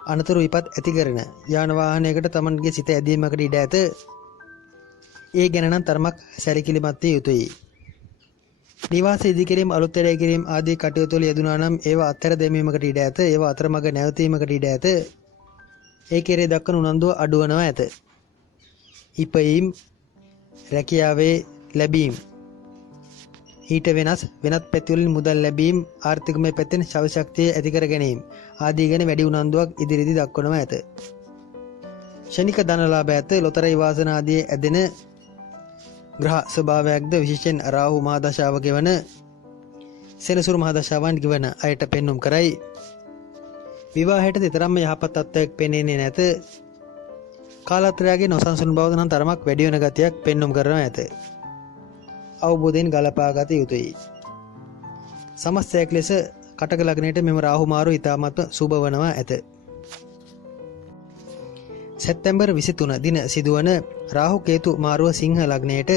අනතුරු විපත් ඇති කරන යාන වාහනයකට Tamanගේ සිත ඇදීමකට ඉඩ ඇත. ඒ ගැන නම් තරමක් සැලකිලිමත් විය යුතුයි. නිවාස ඉදිකිරීම, අලුත් වැඩ කිරීම ආදී කටයුතු වල යෙදුණා නම් ඒවා අත්හැර දැමීමකට ඉඩ ඇත. ඒවා අතරමඟ නැවතීමකට ඉඩ ඇත. ඒ කෙරේ දක්වන උනන්දුව අඩුවනවා ඇත. ඉපයීම්, රැකියාවේ ලැබීම්, ඊට වෙනත් පැතිවලින් මුදල් ලැබීම්, ආර්ථිකමය පැත්තෙන් ශව ශක්තිය ඇති කර ගැනීම ආදී ගැන වැඩි උනන්දුවක් ඉදිරියේදී දක්වනවා ඇත. ශනික ධනලාභ ඇත. ලොතරැයි වාසන ආදී ඇදෙන ග්‍රහ ස්වභාවයක්ද විශේෂයෙන් රාහු මහා දශාව ගෙවන සෙනසුරු මහා දශාවන් ගෙවන අයට පෙන්눔 කරයි. විවාහයට තරම්ම යහපත් තත්ත්වයක් පෙනෙන්නේ නැත. කාලත්‍රයාගේ නොසන්සුන් බව නම් තරමක් වැඩි වෙන ගතියක් පෙන්눔 කරනවා ඇත. අවබෝධයෙන් ගලපා ගත යුතුයි. සමස්තයක් ලෙස කටක ලග්නයට මෙම රාහු මාරු ඉතාමත්ම සුබ වනවා ඇත. සැප්තැම්බර් 23 දින සිදුවන රාහු කේතු මාරුව සිංහ ලග්නයට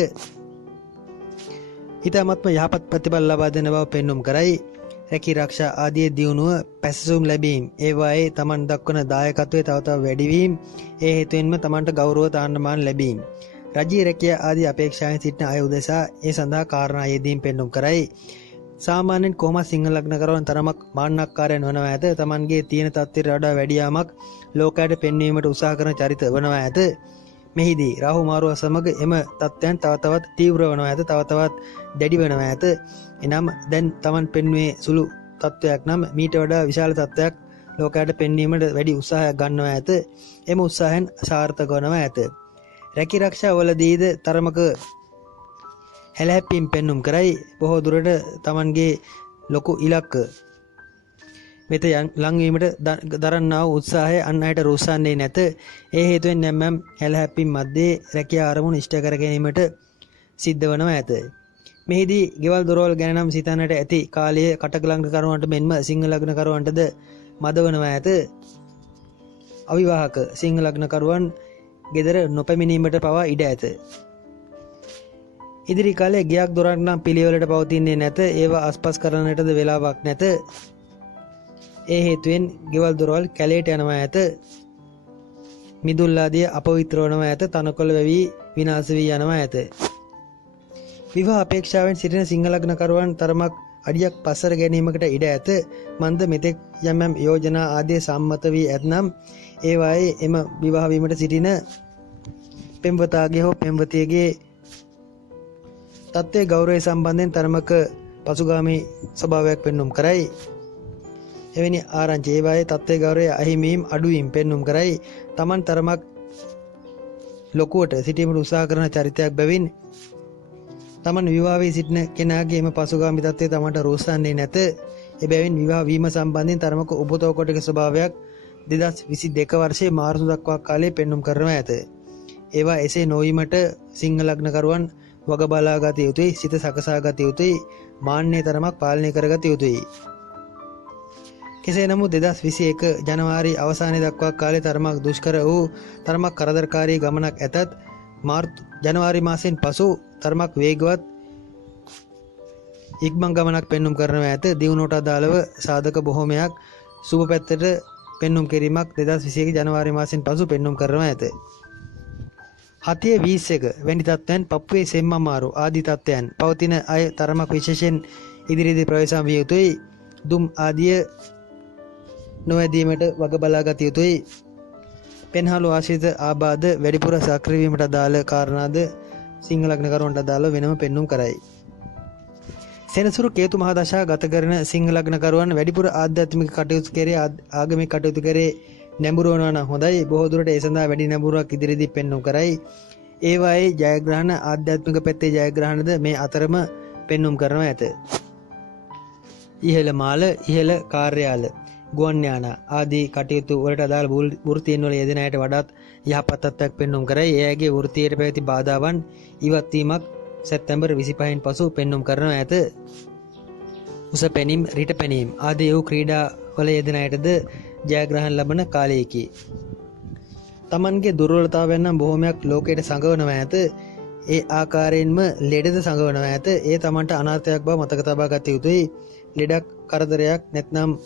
ඉතාමත්ම යහපත් ප්‍රතිඵල ලබා දෙන බව පෙන්눔 කරයි. රැකී ආරක්ෂා ආදී දියුණුව, පැසසුම් ලැබීම, ඒවායේ Taman දක්වන දායකත්වය තව තවත් වැඩිවීම, ඒ හේතුවෙන්ම Tamanට ගෞරව තාන්නමාන ලැබීම, රජීය රැකියා ආදී අපේක්ෂාවෙන් සිටින අය උදෙසා ඒ සඳහා කාරණා යෙදීම් පෙන්눔 කරයි. සාමාන්‍යයෙන් කොහොමද සිංහ ලග්නකරුවන් තරමක් මාන්නක්කාරයන් වනවා ඇත. Tamanගේ තියෙන තත්ත්වයට වඩා වැඩි යාමක් ලෝකයට පෙන්වීමට උත්සාහ කරන චරිත වනවා ඇත. මෙහිදී රාහු මාරුව සමග එම තත්ත්වයන් තව තවත් තීව්‍ර වනවා ඇත. තව තවත් දැඩි වෙනවා ඇත. එනම් දැන් Taman පෙන්වුවේ සුළු තත්ත්වයක් නම් මීට වඩා විශාල තත්ත්වයක් ලෝකයට පෙන්වීමට වැඩි උත්සාහයක් ගන්නවා ඇත. එම උත්සාහයන් සාර්ථක වනවා ඇත. රැකී ආරක්ෂා වලදීද තරමක හැලහැප්පීම් පෙන්눔 කරයි. බොහෝ දුරට Tamanගේ ලොකු ඉලක්ක වෙත ලංවීමට දරන්නා වූ උත්සාහය අන් අයට රුස්සන්නේ නැත. ඒ හේතුවෙන් නැම්මම් හැලහැප්පීම් මැද්දේ රැකියා ආරමුණු ඉෂ්ට කර ගැනීමට සිද්ධ වනවා ඇත. මෙහිදී ගෙවල් දොරවල් ගැන නම් සිතන්නට ඇති කාලයේ කටක ලග්නකරුවන්ට මෙන්ම සිංහ ලග්නකරුවන්ටද මදවනවා ඇත. අවිවාහක සිංහ ලග්නකරුවන් ගෙදර නොපැමිණීමට පවා ඉඩ ඇත. ඉදිරි කාලයේ ගියක් දොරක් නම් පිළිවෙලට පවතින්නේ නැත. ඒවා අස්පස් කරන්නටද වෙලාවක් නැත. ඒ හේතුවෙන් ගෙවල් දොරවල් කැලේට යනවා ඇත. මිදුල් ආදිය අපවිත්‍ර වනවා ඇත. තනකොළ වැවි විනාශ වී යනවා ඇත. විවාහ අපේක්ෂාවෙන් සිටින සිංහ ලග්නකරුවන් තරමක් අඩියක් පස්සර ගැනීමකට ඉඩ ඇත. මන්ද මෙතෙක් යම් යෝජනා ආදී සම්මත වී ඇතනම් ඒවායේ එම විවාහ වීමට සිටින පෙම්වතාගේ හෝ පෙම්වතියගේ තත්ත්වයේ ගෞරවය සම්බන්ධයෙන් තරමක පසුගාමී ස්වභාවයක් පෙන්눔 කරයි. එවැනි ආරංචි ඒවායේ තත්ත්වයේ ගෞරවය අහිමීම් අඩුවීම් පෙන්눔 කරයි. Taman තරමක් ලොකුවට සිටීමට උත්සාහ කරන චරිතයක් බැවින් Taman විවාහ වී සිටින කෙනාගේ එම පසුගාමී තත්ත්වය Tamanට රෝසන්නේ නැත. එබැවින් විවාහ වීම සම්බන්ධයෙන් තරමක උපතෝකොටක ස්වභාවයක් 2022 වර්ෂයේ මාර්තු දක්වා කාලයේ පෙන්눔 කරනවා ඇත. ඒවා එසේ නොවීමට සිංහ ලග්නකරුවන් වග බලා ගත යුතුයි. සිත සකසා ගත යුතුයි. මාන්නය තරමක් පාලනය කරගත යුතුයි. කෙසේ නමුත් 2021 ජනවාරි අවසානයේ දක්වා කාලේ තරමක් දුෂ්කර වූ තරමක් කරදරකාරී ගමනක් ඇතත් ජනවාරි මාසයෙන් පසු තරමක් වේගවත් ඉක්මන් ගමනක් පෙන්눔 කරනවා ඇත. දියුණුවට අදාළව සාධක බොහෝමයක් සුබ පැත්තට පෙන්눔 කිරීමක් 2021 ජනවාරි මාසයෙන් පසු පෙන්눔 කරනවා ඇත. හතිය 21 වැනි තත්ත්වයන්, පපුවේ සෙම්මමාරු ආදී තත්ත්වයන් පවතින අය තරමක් විශේෂයෙන් ඉදිරියේදී ප්‍රවේශම් විය යුතුයි. දුම් ආදිය නොවැදීමට වග බලා ගත යුතුයි. පෙන්හළු ආශ්‍රිත ආබාධ වැඩිපුර සක්‍රිය වීමට අදාළ කාරණාද සිංහ ලග්නකරුවන්ට අදාළව වෙනම පෙන්눔 කරයි. සෙනසුරු කේතු මහා දශා ගත කරන සිංහ ලග්නකරුවන් වැඩිපුර ආධ්‍යාත්මික කටයුතු කරේ, ආගමික කටයුතු කරේ නැඹුරු වනවා නම් හොඳයි. බොහෝ දුරට ඒ සඳහා වැඩි නැඹුරුවක් ඉදිරියේදී පෙන්눔 කරයි. ඒවායේ ජයග්‍රහණ, ආධ්‍යාත්මික පැත්තේ ජයග්‍රහණද මේ අතරම පෙන්눔 කරනවා ඇත. ඉහළ මාල, ඉහළ කාර්යාල, ගුවන් යාන ආදී කටයුතු වලට අදාළ වෘත්තීන් වල යෙදෙන අයට වඩාත් යහපත් තත්ත්වයක් පෙන්눔 කරයි. එයාගේ වෘත්තියට පැවති බාධාවන් ඉවත් වීමක් සැප්තැම්බර් 25න් පසු පෙන්눔 කරනවා ඇත. උස පැනීම්, රිට පැනීම් ආදී වූ ක්‍රීඩා වල යෙදෙන අයටද ජයග්‍රහණ ලබන කාලයකි. තමන්ගේ දුර්වලතාවයන් නම් බොහොමයක් ලෝකයට සඟවනවා ඇත. ඒ ආකාරයෙන්ම ලෙඩද සඟවනවා ඇත. ඒ තමන්ට අනාර්ථයක් බව මතක තබා ගත යුතුයි. ලෙඩක් කරදරයක් නැත්නම්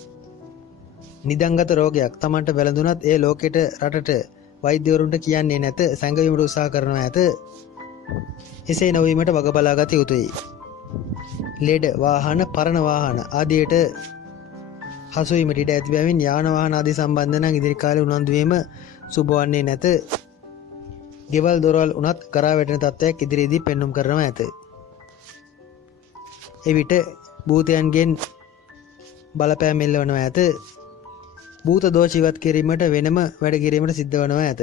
නිදංගත රෝගයක් තමන්ට වැළඳුනත් ඒ ලෝකෙට රටට වෛද්‍යවරුන්ට කියන්නේ නැත. සැඟවීමට උත්සාහ කරනවා ඇත. එසේ නොවීමට වග බලා ගත යුතුයි. ලෙඩ වාහන පරණ වාහන ආදියට හසුවීමට ඉඩ ඇති බැවින් යාන වාහන ආදී සම්බන්ධ නම් ඉදිරි කාලේ උනන්දු වීම සුබ වන්නේ නැත. ගෙවල් දොරවල් උනත් කරා වැටෙන තත්ත්වයක් ඉදිරියේදී පෙන්눔 කරනවා ඇත. එවිට භූතයන්ගෙන් බලපෑම් එල්ලවනවා ඇත. භූත දෝෂ ඉවත් කිරීමට වෙනම වැඩ කිරීමට සිද්ධ වනවා ඇත.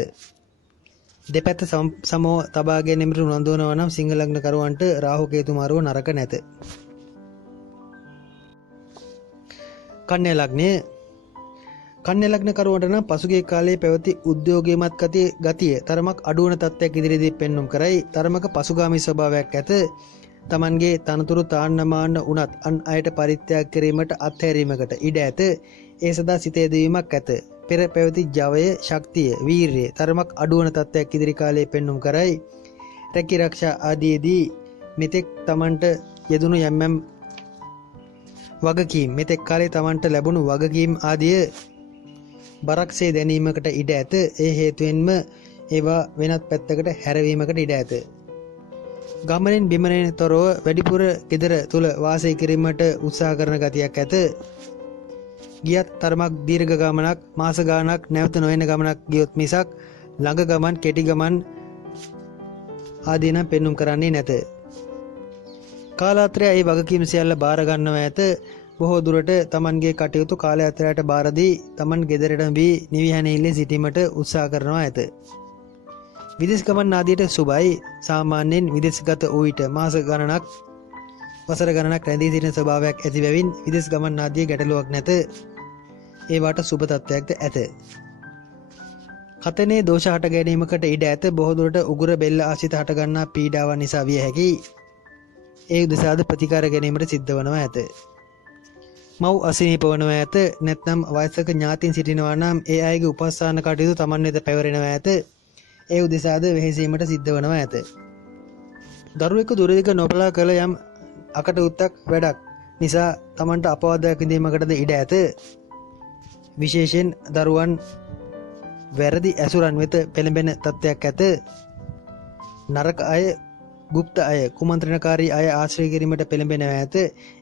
දෙපැත්ත සමව තබා ගැනීමට උනන්දු වනවා නම් සිංහ ලග්න කරුවන්ට රාහු කේතු මාරුව නරක නැත. කන්‍යා ලග්න කරුවන්ට නම් පසුගිය කාලයේ පැවති උද්‍යෝගීමත් ගතිය තරමක් අඩුවන තත්ත්වයක් ඉදිරියේදී පෙන්눔 කරයි. තරමක පසුගාමී ස්වභාවයක් ඇත. තමන්ගේ තනතුරු තාන්න මාන්න උනත් අන් අයට පරිත්‍යාග කිරීමට අත්හැරීමකට ඉඩ ඇත. ඒ සදා සිතේ දීමක් ඇත. පෙර පැවති ජවය ශක්තිය වීර්යය තරමක් අඩුවන තත්ත්වයක් ඉදිරි කාලයේ පෙන්눔 කරයි. රැකී ආරක්ෂා ආදීදී මෙතෙක් තමන්ට යෙදුණු යම් වගකීම් මෙතෙක් කාලේ තමන්ට ලැබුණු වගකීම් ආදිය බරක්සේ දැනීමකට ඉඩ ඇත. ඒ හේතුවෙන්ම ඒවා වෙනත් පැත්තකට හැරවීමකට ඉඩ ඇත. ගමනෙන් බිමනෙන් තොරව වැඩිපුර ගෙදර තුල වාසය කිරීමට උත්සාහ කරන ගතියක් ඇත. ගියත් තරමක් දීර්ඝ ගමනක් මාස ගාණක් නැවත නොයන ගමනක් ගියොත් මිසක් ළඟ ගමන් කෙටි ගමන් ආදී නම් පෙන්눔 කරන්නේ නැත. කාලාන්තරයේ ඒ වගකීම් සියල්ල බාර ගන්නවා ඇත. බොහෝ දුරට තමන්ගේ කටයුතු කාලාන්තරයට බාර දී තමන් ගෙදරටම වී නිවිහැනහිල්ලේ සිටීමට උත්සාහ කරනවා ඇත. විදේශ ගමන් ආදියට සුබයි. සාමාන්‍යයෙන් විදේශගත වූ විට මාස ගණනක් වසර ගණනක් රැඳී සිටින ස්වභාවයක් ඇති බැවින් විදේශ ගමන් ආදියේ ගැටලුවක් නැත. ඒවට සුබ තත්ත්වයක්ද ඇත. කතනේ දෝෂ හට ගැනීමකට ඉඩ ඇත. බොහෝ දුරට උගුර බෙල්ල ආශ්‍රිත හට ගන්නා පීඩාවන් නිසා විය හැකියි. ඒ උදෙසාද ප්‍රතිකාර ගැනීමට සිද්ධ වනවා ඇත. මව් අසනීප වනවා ඇත. නැත්නම් වයසක ඥාතීන් සිටිනවා නම් ඒ අයගේ උපස්ථාන කටයුතු තමන් වෙත පැවරෙනවා ඇත. ඒ උදෙසාද වෙහෙසීමට සිද්ධ වනවා ඇත. දරුවෙකු දුරදිග නොබලා කළ යම් අකටයුත්තක් වැඩක් නිසා තමන්ට අපවාදයක් විඳීමකටද ඉඩ ඇත. විශේෂයෙන් දරුවන් වැරදි ඇසුරන් වෙත පෙළඹෙන තත්ත්වයක් ඇත. නරක අය গুপ্ত අය කුමන්ත්‍රණකාරී අය ආශ්‍රය කිරීමට පෙළඹෙනවා ඇත.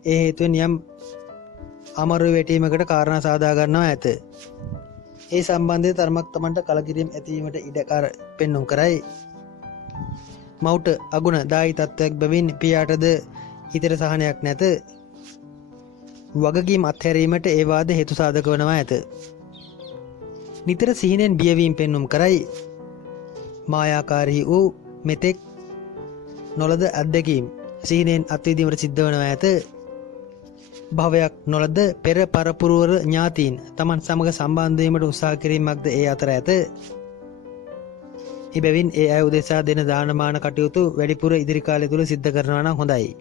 ඒ හේතුවෙන් යම් අමරු වැටීමකට කාරණා සාදා ගන්නවා ඇත. ඒ සම්බන්ධය තරමක් තමන්ට කලකිරීම ඇතිවීමට ඉඩ පෙන්눔 කරයි. මව්ට අගුණ දායි තත්ත්වයක් බැවින් පියාටද හිතට සහනයක් නැත. වගකීම් අත්හැරීමට ඒවාද හේතු සාධක වනවා ඇත. නිතර සිහිනෙන් බියවීම පෙන්눔 කරයි. මායාකාරී වූ මෙතෙක් නොලද අත්දැකීම් සිහිනෙන් අත්විඳීමට සිද්ධ වනවා ඇත. භවයක් නොලද පෙර පරපුරවර ඥාතීන් තමන් සමග සම්බන්ධ වීමට උත්සාහ කිරීමක්ද ඒ අතර ඇත. එබැවින් ඒ අය උදෙසා දෙන දානමාන කටයුතු වැඩිපුර ඉදිරි කාලය තුල සිද්ධ කරනවා නම් හොඳයි.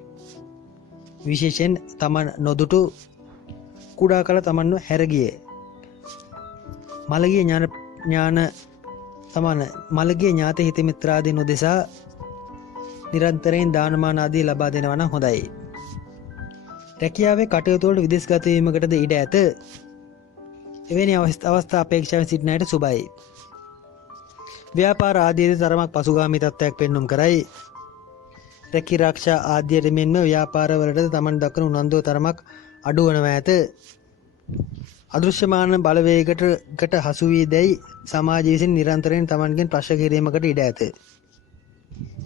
විශේෂයෙන් තමන් නොදුටු කුඩා කල තමන්ව හැරගියේ මළගිය ඥාත හිත මිත්‍රාදීන් උදෙසා නිරන්තරයෙන් දානමාන ආදී ලබා දෙනවා නම් හොඳයි. රැකියාවේ කටයුතු වලට විදේශගත වීමකටද ඉඩ ඇත. එවැනි අවස්ථා අපේක්ෂාවෙන් සිටින අයට සුබයි. ව්‍යාපාර ආදීදී තරමක් පසුගාමී තත්ත්වයක් පෙන්눔 කරයි. රැකී ආරක්ෂා ආදියට මෙන්ම ව්‍යාපාර වලට තමන් දක්වන උනන්දුව තරමක් අඩු වනවා ඇත. අදෘශ්‍යමාන බලවේගයකට හසු වී දැයි සමාජ විසින් නිරන්තරයෙන් තමන්ගෙන් ප්‍රශ්න කිරීමකට ඉඩ ඇත.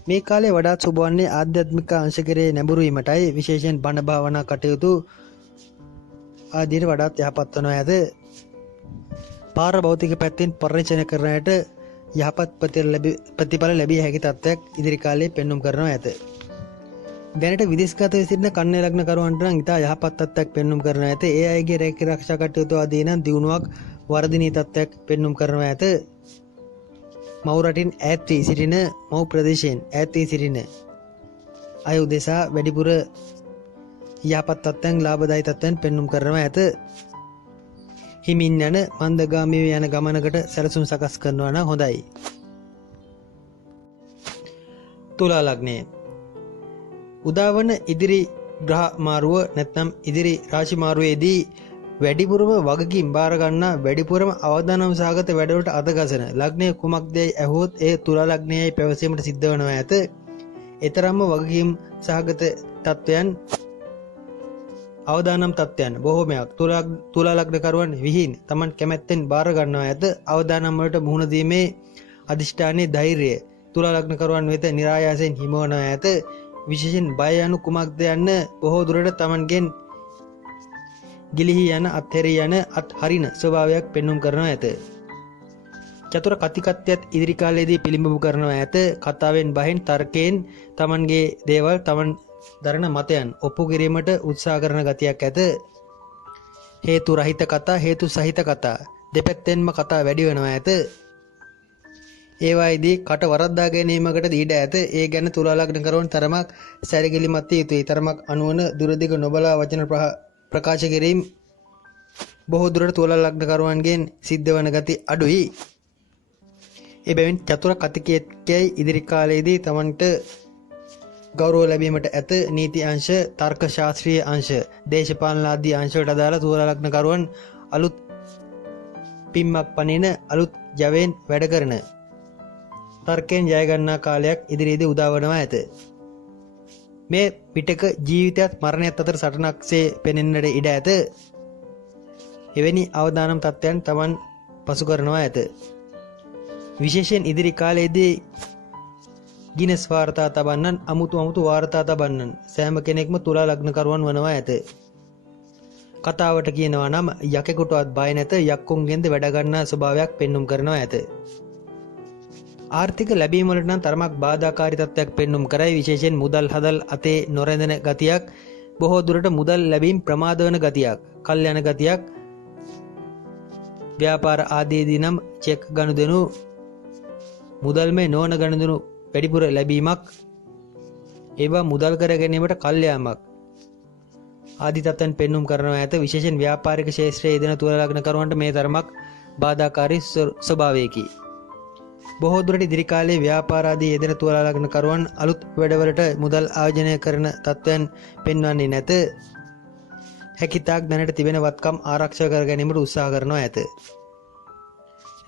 මේ කාලේ වඩාත් සුබ වන්නේ ආධ්‍යාත්මික අංශ කෙරේ නැඹුරු වීමටයි. විශේෂයෙන් බණ භාවනා කටයුතු ආදීට වඩාත් යහපත් වනවා ඇත. පාර භෞතික පැත්තෙන් පරිචය කරන්නට යහපත් ප්‍රතිඵල ලැබිය හැකි තත්ත්වයක් ඉදිරි කාලයේ පෙන්눔 කරනවා ඇත. දැනට විදේශගත සිටින කන්‍යා ලග්න කරුවන්ට නම් ඉතා යහපත් තත්ත්වයක් පෙන්눔 කරනවා ඇත. ඒ අයගේ රැකී ආරක්ෂා කටයුතු ආදී නම් දියුණුවක් වර්ධනීය තත්ත්වයක් පෙන්눔 කරනවා ඇත. මව් රටින් ඈත් වී සිටින මව් ප්‍රදේශයෙන් ඈත් වී සිටින අය උදෙසා වැඩිපුර යහපත් තත්ත්වයන් ලාභදායී තත්ත්වයන් පෙන්눔 කරනවා ඇත. හිමින් යන මන්දගාමීව යන ගමනකට සැලසුම් සකස් කරනවා නම් හොඳයි. තුලා ලග්නය උදාවන ඉදිරි ග්‍රහ මාරුව නැත්නම් ඉදිරි රාශි මාරුවේදී වැඩිපුරම වගකීම් බාර ගන්නා වැඩිපුරම අවදානම් සහගත වැඩවලට අතගසන ලග්නය කුමක්දයි ඇහුවොත් ඒ තුලා ලග්නයයි පැවසීමට සිද්ධ වනවා ඇත. එතරම්ම වගකීම් සහගත තත්ත්වයන් අවදානම් තත්ත්වයන් බොහෝමයක් තුලා ලග්නකරුවන් විහින් තමන් කැමැත්තෙන් බාර ගන්නවා ඇත. අවදානම් වලට මුහුණ දීමේ අධිෂ්ඨානයේ ධෛර්යය තුලා ලග්නකරුවන් වෙත નિરાයාසයෙන් හිමවනවා ඇත. විශේෂයෙන් බය යනු කුමක්ද යන්න බොහෝ දුරට තමන්ගෙන් ගිලිහි යන අත්හැරී යන අත්හරින ස්වභාවයක් පෙන්눔 කරනවා ඇත. චතුර කතිකත්වයත් ඉදිරි කාලයේදී පිළිඹු කරනවා ඇත. කතාවෙන් බහින් තර්කයෙන් තමන්ගේ දේවල් තමන් දරන මතයන් ඔප්පු කිරීමට උත්සාහ කරන ගතියක් ඇත. හේතු රහිත කතා හේතු සහිත කතා දෙපැත්තෙන්ම කතා වැඩි වෙනවා ඇත. ඒවායිදී කට වරද්දා ගැනීමකට ඉඩ ඇත. ඒ ගැන තුලා ලග්නකරුවන් තරමක් සැරගිලිමත් යුතුයි. තරමක් අනුවන දුරදිග නොබලා වචන ප්‍රකාශ කිරීම බොහෝ දුරට තුලා ලග්නකරුවන්ගෙන් සිද්ධ වන ගති අඩුයි. එබැවින් චතුර කතිකයයි ඉදිරි කාලයේදී තමන්ට ගෞරව ලැබීමට ඇත. නීති අංශ තර්ක ශාස්ත්‍රීය අංශ දේශපාලන ආදී අංශවලට අදාළ තුලා ලග්නකරුවන් අලුත් පිම්මක් පනින අලුත් ජවයෙන් වැඩ කරන තර්කයෙන් ජයගන්නා කාලයක් ඉදිරියේදී උදාවනවා ඇත. මේ පිටක ජීවිතයත් මරණයත් අතර සටනක්සේ පෙනෙන්නට ඉඩ ඇත. එවැනි අවදානම් තත්ත්වයන් තමන් පසු කරනවා ඇත. විශේෂයෙන් ඉදිරි කාලයේදී ගිනස් වාර්තා තබන්නන් අමුතු වාර්තා තබන්නන් සෑම කෙනෙක්ම තුලා ලග්නකරුවන් වනවා ඇත. කතාවට කියනවා නම් යකෙකුටවත් බය නැත යක්කුන්ගෙන්ද වැඩ ගන්නා ස්වභාවයක් පෙන්눔 කරනවා ඇත. ආර්ථික ලැබීම් වලට නම් තරමක් බාධාකාරී තත්ත්වයක් පෙන්눔 කරයි. විශේෂයෙන් මුදල් හදල් අතේ නොරැඳෙන ගතියක් බොහෝ දුරට මුදල් ලැබීම් ප්‍රමාද වන ගතියක් කල් යන ගතියක් ව්‍යාපාර ආදීදී නම් චෙක් ගනුදෙනු මුදල් මේ නොවන ගනුදෙනු වැඩිපුර ලැබීමක් ඒවා මුදල් කර ගැනීමට කල් යාමක් ආදී තත්ත්වයන් පෙන්눔 කරනවා ඇත. විශේෂයෙන් ව්‍යාපාරික ක්ෂේත්‍රයේ යෙදෙන තුලා ලග්නකරුවන්ට මේ තරමක් බාධාකාරී ස්වභාවයකි. බොහෝ දුරට ඉදිරි කාලයේ ව්‍යාපාර ආදී යෙදෙන තුලා ලග්නකරුවන් අලුත් වැඩවලට මුදල් ආයෝජනය කරන තත්ත්වයන් පෙන්වන්නේ නැත. හැකිතාක් දැනට තිබෙන වත්කම් ආරක්ෂා කර ගැනීමට උත්සාහ කරනවා ඇත.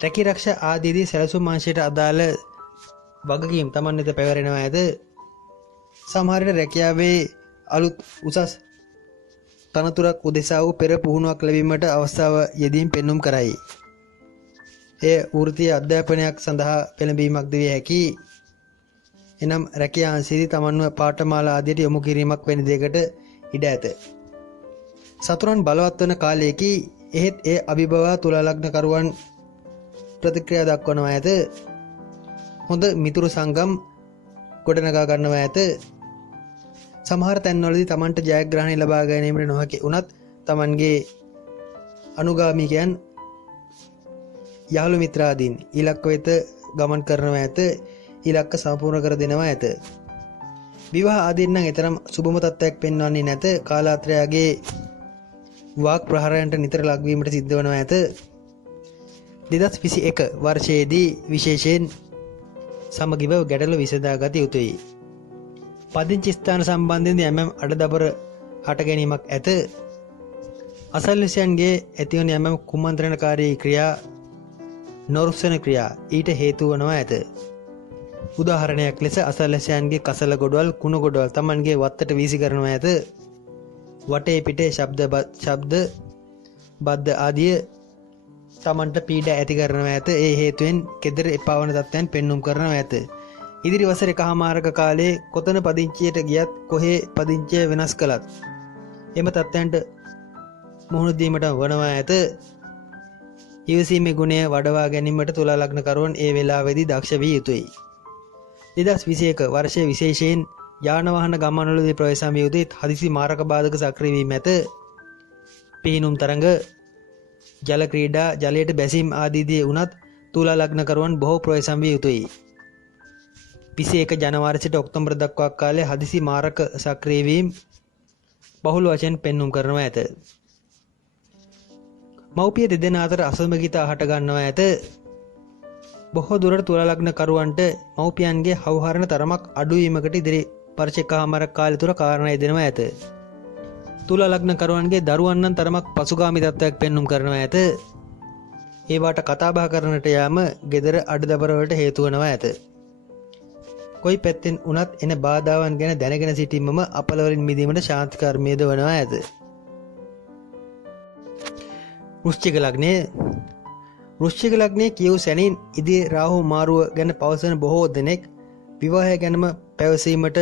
රැකී රක්ෂා ආදීදී සැලසුම් අංශයට අදාළ වගකීම් තමන් වෙත පැවරෙනවා ඇත. සමහර විට රැකියාවේ අලුත් උසස් තනතුරක් උදෙසා වූ පෙර පුහුණුවක් ලැබීමට අවස්ථාව යෙදීම් පෙන්눔 කරයි. එය වෘත්තීය අධ්‍යාපනයක් සඳහා පෙළඹීමක් ද විය හැකියි. එනම් රැකියා අංශයේදී තමන්ව පාඨමාලා ආදියට යොමු කිරීමක් වැනි දෙයකට ඉඩ ඇත. සතුරන් බලවත් වන කාලයකි. එහෙත් ඒ අභිබවා තුලා ලග්නකරුවන් ප්‍රතික්‍රියා දක්වනවා ඇත. හොඳ මිතුරු සංගම් ගොඩනගා ගන්නවා ඇත. සමහර තැන්වලදී තමන්ට ජයග්‍රහණය ලබා ගැනීමට නොහැකි වුණත් තමන්ගේ අනුගාමිකයන් යහළු මිත්‍රාදීන් ඉලක්ක වෙත ගමන් කරනවා ඇත. ඉලක්ක සම්පූර්ණ කර දෙනවා ඇත. විවාහ ආදීන් නම් එතරම් සුබම තත්ත්වයක් පෙන්වන්නේ නැත. කාලාත්‍රයාගේ වාක් ප්‍රහාරයන්ට නිතර ලක්වීමට සිද්ධ වනවා ඇත. 2021 වර්ෂයේදී විශේෂයෙන් සමගිව ගැටලු විසඳා ගත යුතුයි. පදිංචි ස්ථාන සම්බන්ධයෙන් යම් අඩදබර හට ගැනීමක් ඇත. අසල්වැසියන්ගේ ඇතිවන යම් කුමන්ත්‍රණකාරී ක්‍රියා නොරුස්සන ක්‍රියා ඊට හේතු වනවා ඇත. උදාහරණයක් ලෙස අසල්වැසියන්ගේ කසල ගොඩවල් කුණු ගොඩවල් තමන්ගේ වත්තට වීසි කරනවා ඇත. වටේ පිටේ ශබ්ද බද්ධ ආදිය තමන්ට පීඩ ඇති කරනවා ඇත. ඒ හේතුවෙන් කෙදර එපා වන තත්ත්වයන් පෙන්눔 කරනවා ඇත. ඉදිරි වසර එකහමාරක කාලයේ කොතන පදිංචියට ගියත් කොහේ පදිංචිය වෙනස් කළත් එම තත්ත්වයන්ට මුහුණ දීමට වනවා ඇත. ඉවසීමේ ගුණය වඩවා ගැනීමට තුලා ලග්නකරුවන් ඒ වෙලාවේදී දක්ෂ විය යුතුයි. 2021 වර්ෂයේ විශේෂයෙන් යාන වාහන ගමන්වලදී ප්‍රවේශම් විය යුතුයි. හදිසි මාරක බාධක සක්‍රිය වීම ඇත. පිහිනුම් තරඟ ජල ක්‍රීඩා ජලයට බැසීම් ආදීදී වුණත් තුලා ලග්නකරුවන් බොහෝ ප්‍රවේශම් විය යුතුයි. 21 ජනවාරි සිට ඔක්තෝබර් දක්වා කාලයේ හදිසි මාරක සක්‍රිය වීම බහුල වශයෙන් පෙන්눔 කරනවා ඇත. මව්පිය දෙදෙනා අතර අසමගිතා හට ගන්නවා ඇත. බොහෝ දුරට තුලා ලග්නකරුවන්ට මව්පියන්ගේ හවුහරණ තරමක් අඩුවීමකට ඉදිරි පරිචයකමාරක් කාලය තුර කාරණා යෙදෙනවා ඇත. තුලා ලග්නකරුවන්ගේ දරුවන් නම් තරමක් පසුගාමී තත්ත්වයක් පෙන්눔 කරනවා ඇත. ඒවාට කතාබහ කරන්නට යාම ගෙදර අඩදබරවලට හේතු වනවා ඇත. කොයි පැත්තෙන් වුණත් එන බාධාවන් ගැන දැනගෙන සිටීමම අපලවලින් මිදීමට ශාන්ති කර්මයේද වනවා ඇත. වෘශ්චික ලග්නය වෘශ්චික ලග්නයේ කියවූ සැනින් ඉදිරි රාහු මාරුව ගැන පවසන බොහෝ දෙනෙක් විවාහය ගැනම පැවසීමට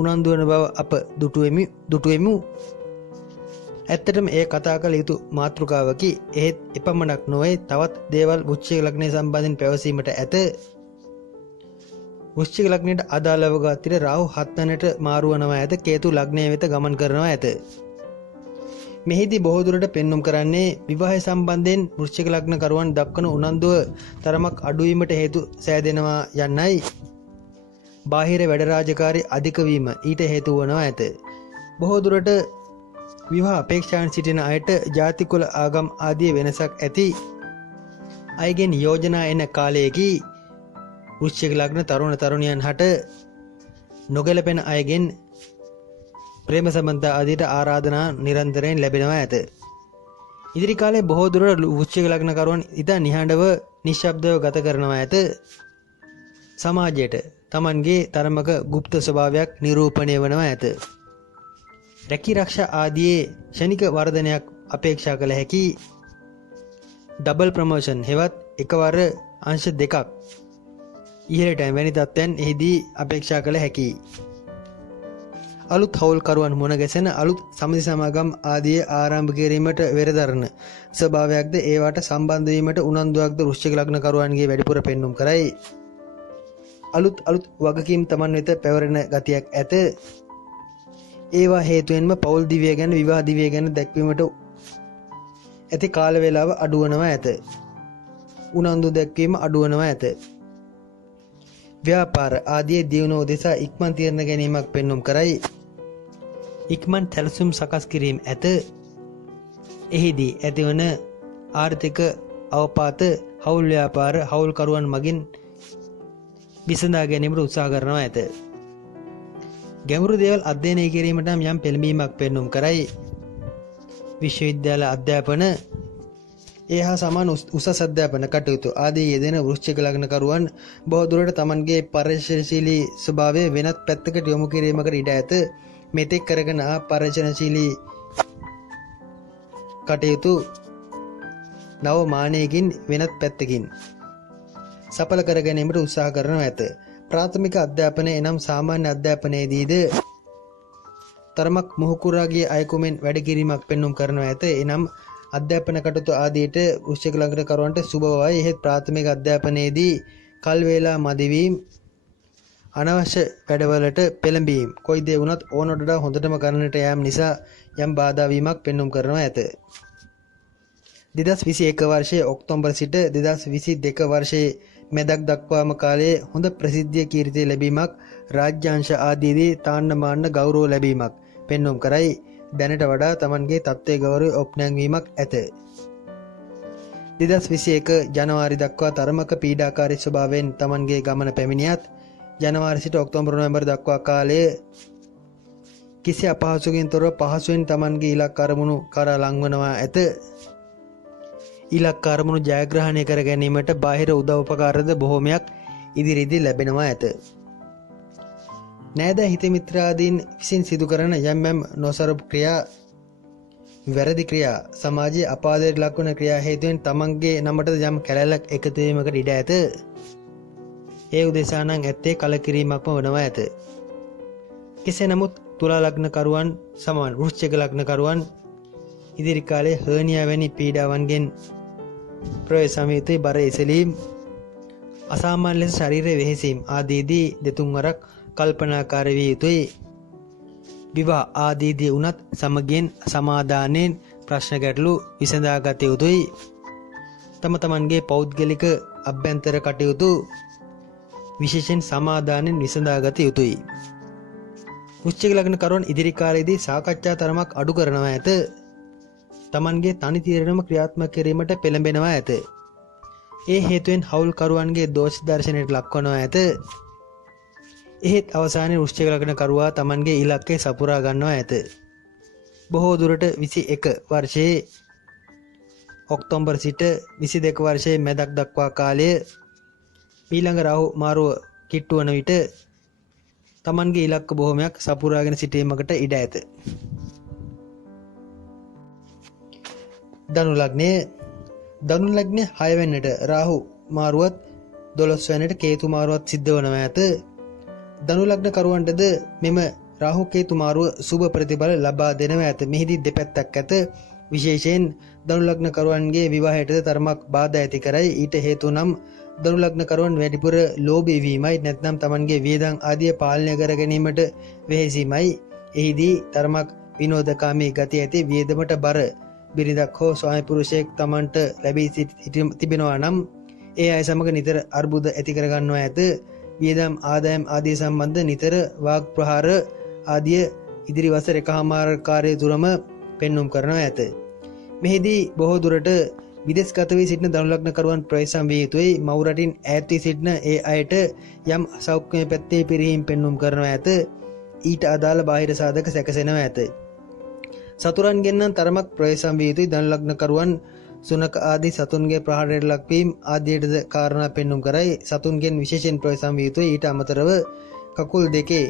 උනන්දු වන බව අප දුටුවෙමු. ඇත්තටම ඒ කතා කළ යුතු මාතෘකාවකි. එහෙත් එපමණක් නොවේ තවත් දේවල් වෘශ්චික ලග්නය සම්බන්ධයෙන් පැවසීමට ඇත. වෘශ්චික ලග්නයට අදාළව ගාත්‍ර රාහු 7 වනට මාරු වනවා ඇත. කේතු ලග්නය වෙත ගමන් කරනවා ඇත. මෙහිදී බොහෝ දුරට පෙන්눔 කරන්නේ විවාහය සම්බන්ධයෙන් වෘශ්චික ලග්නකරුවන් දක්වන උනන්දුව තරමක් අඩුවීමට හේතු සෑදෙනවා යන්නයි. බාහිර වැඩ රාජකාරී අධික වීම ඊට හේතු වනවා ඇත. බොහෝ දුරට විවාහ අපේක්ෂාවෙන් සිටින අයට ජාති කුල ආගම් ආදී වෙනසක් ඇති අයගෙන් යෝජනා එන කාලයේදී වෘශ්චික ලග්න තරුණ තරුණියන් හට නොගැලපෙන අයගෙන් ප්‍රේම සම්බන්ධ ආදීට ආරාධනා නිරන්තරයෙන් ලැබෙනවා ඇත. ඉදිරි කාලයේ බොහෝ දුරට වෘශ්චික ලග්නකරුවන් ඉතා නිහඬව නිශ්ශබ්දව ගත කරනවා ඇත. සමාජයට තමන්ගේ තරමක গুপ্ত ස්වභාවයක් නිරූපණය වනවා ඇත. රැකී රක්ෂා ආදී ෂණික වර්ධනයක් අපේක්ෂා කළ හැකි. ඩබල් ප්‍රමෝෂන් හෙවත් එකවර අංශ දෙකක් ඉහළට වැනි තත්ත්වයන් එහිදී අපේක්ෂා කළ හැකියි. අලුත් හවුල්කරුවන් මුණ ගැසෙන අලුත් සමිති සමාගම් ආදී ආරම්භ කිරීමට වෙරදරන ස්වභාවයක්ද ඒවට සම්බන්ධ වීමට උනන්දුවක්ද වෘශ්චික ලග්නකරුවන්ගේ වැඩිපුර පෙන්눔 කරයි. අලුත් වගකීම් තමන් වෙත පැවරෙන ගතියක් ඇත. ඒවා හේතුවෙන්ම පෞල් දිවිය ගැන විවාහ දිවිය ගැන දැක්වීමට ඇති කාල වේලාව අඩුවනවා ඇත. උනන්දු දැක්වීම අඩුවනවා ඇත. ව්‍යාපාර ආදී දියුණුව උදෙසා ඉක්මන් තීරණ ගැනීමක් පෙන්눔 කරයි. ඉක්මන් සැලසුම් සකස් කිරීම ඇත. එහිදී ඇතිවන ආර්ථික අවපාත හවුල් ව්‍යාපාර හවුල්කරුවන් මගින් විසඳා ගැනීමට උත්සාහ කරනවා ඇත. ගැඹුරු දේවල් අධ්‍යයනය කිරීමට යම් පෙළඹීමක් පෙන්눔 කරයි. විශ්වවිද්‍යාල අධ්‍යාපන ඒ හා සමාන උසස් අධ්‍යාපන කටයුතු ආදී යෙදෙන වෘශ්චික ලග්නකරුවන් බොහෝ දුරට තමන්ගේ පරිශ්‍රණශීලී ස්වභාවය වෙනත් පැත්තකට යොමු කිරීමකට ඉඩ ඇත. මෙතෙක් කරගෙන පරිශ්‍රණශීලී කටයුතු නව මානයකින් වෙනත් පැත්තකින් සඵල කර ගැනීමට උත්සාහ කරනවා ඇත. ප්‍රාථමික අධ්‍යාපනය එනම් සාමාන්‍ය අධ්‍යාපනයේදීද තරමක් මුහුකුරාගේ අයකුමෙන් වැඩ කිරීමක් පෙන්눔 කරනවා ඇත. එනම් අධ්‍යාපන කටයුතු ආදීට වෘශ්චික ලග්නකරුවන්ට සුබ බවයි. එහෙත් ප්‍රාථමික අධ්‍යාපනයේදී කල් වේලා මදිවීම අනවශ්‍ය වැඩවලට පෙළඹීම කොයි දේ වුණත් ඕනට වඩා හොඳටම කරන්නට යාම නිසා යම් බාධා වීමක් පෙන්눔 කරනවා ඇත. 2021 වර්ෂයේ ඔක්තෝබර් සිට 2022 වර්ෂයේ මැදක් දක්වාම කාලයේ හොඳ ප්‍රසිද්ධිය කීර්තිය ලැබීමක් රාජ්‍යාංශ ආදීදී තාන්න මාන්න ගෞරව ලැබීමක් පෙන්눔 කරයි. දැනට වඩා තමන්ගේ තත්ත්වයේ ගෞරවය ඔප්නැංවීමක් ඇත. 2021 ජනවාරි දක්වා තරමක පීඩාකාරී ස්වභාවයෙන් තමන්ගේ ගමන පැමිණියත් ජනවාරි සිට ඔක්තෝබර් නොවැම්බර් දක්වා කාලයේ කිසි අපහසුකින් තොරව පහසුවෙන් තමන්ගේ ඉලක්ක අරමුණු කරා ලංවනවා ඇත. ඉලක්ක අරමුණු ජයග්‍රහණය කර ගැනීමට බාහිර උදව් උපකාරද බොහෝමයක් ඉදිරියේදී ලැබෙනවා ඇත. නෑදෑ හිත මිත්‍රාදීන් විසින් සිදු කරන යම් නොසරපු ක්‍රියා වැරදි ක්‍රියා සමාජයේ අපාදයට ලක්වන ක්‍රියා හේතුවෙන් තමන්ගේ නමට යම් කැලැල්ලක් එකතු වීමකට ඉඩ ඇත. ඒ උදෙසා නම් ඇත්තේ කලකිරීමක්ම වනවා ඇත. කෙසේ නමුත් තුලා ලග්නකරුවන් සමාන වෘශ්චික ලග්නකරුවන් ඉදිරි කාලයේ හර්නියා වැනි පීඩාවන්ගෙන් ප්‍රවේශමිතේ බර එසලීම් අසාමාන්‍ය ලෙස ශරීරයේ වෙහෙසීම් ආදීදී දෙතුන් වරක් කල්පනාකාරී විය යුතුයි. විවාහ ආදීදී උනත් සමගියෙන් සමාදානයෙන් ප්‍රශ්න ගැටලු විසඳාගත යුතුයි. තම තමන්ගේ පෞද්ගලික අභ්‍යන්තර කටයුතු විශේෂයෙන් සමාදානයෙන් විසඳාගත යුතුයි. වෘශ්චික ලග්නකරුවන් ඉදිරි කාලයේදී සාකච්ඡා තරමක් අඩු කරනවා ඇත. තමන්ගේ තනි තීරණම ක්‍රියාත්මක කිරීමට පෙළඹෙනවා ඇත. ඒ හේතුවෙන් හවුල්කරුවන්ගේ දෝෂ දර්ශනයට ලක්වනවා ඇත. එහෙත් අවසානයේ වෘශ්චික ලග්න කරුවා තමන්ගේ ඉලක්කය සපුරා ගන්නවා ඇත. බොහෝ දුරට 21 වර්ෂයේ ඔක්තෝබර් සිට 22 වර්ෂයේ මැදක් දක්වා කාලය ඊළඟ රාහු මාරුව කිට්ටු වන විට තමන්ගේ ඉලක්ක බොහොමයක් සපුරාගෙන සිටීමකට ඉඩ ඇත. ධනු ලග්නය 6 වෙනිට රාහු මාරුවත් 12 වෙනිට කේතු මාරුවත් සිද්ධ වනවා ඇත. ධනු ලග්න කරුවන්ටද මෙම රාහු කේතු මාරුව සුබ ප්‍රතිඵල ලබා දෙනවා ඇත. මෙහිදී දෙපැත්තක් ඇත. විශේෂයෙන් ධනු ලග්න කරුවන්ගේ විවාහයටද තරමක් බාධා ඇති කරයි. ඊට හේතු නම් ධනු ලග්න කරුවන් වැඩිපුර ලෝභී වීමයි, නැත්නම් තමන්ගේ වියදම් ආදිය පාලනය කර ගැනීමට වෙහෙසීමයි. එහිදී තරමක් විනෝදකාමී ගතිය ඇති වියදමට බර බිරිඳක් හෝ ස්වාමි පුරුෂයෙක් තමන්ට ලැබී තිබෙනවා නම් ඒ අය සමග නිතර අර්බුද ඇති කර ගන්නවා ඇත. වියදම් ආදායම් ආදී සම්බන්ධ නිතර වාග් ප්‍රහාර ආදිය ඉදිරි වසර එකහමාර කාර්යය තුරම පෙන්눔 කරනවා ඇත. මෙහිදී බොහෝ දුරට විදේශගත වී සිටින ධනු ලග්න කරුවන් ප්‍රවේශම් විය යුතුයි. මව් රටින් ඈත් වී සිටින ඒ අයට යම් සෞඛ්‍ය පැත්තේ පිරිහීම් පෙන්눔 කරනවා ඇත. ඊට අදාළ බාහිර සාධක සැකසෙනවා ඇත. සතුරන්ගෙන් නම් තරමක් ප්‍රවේශම් විය යුතුයි. ධනු ලග්න කරුවන් සුනක ආදී සතුන්ගේ ප්‍රහාරයට ලක්වීම ආදියටද කාරණා පෙන්눔 කරයි. සතුන්ගෙන් විශේෂයෙන් ප්‍රවේශම් විය යුතුයි. ඊට අමතරව කකුල් දෙකේ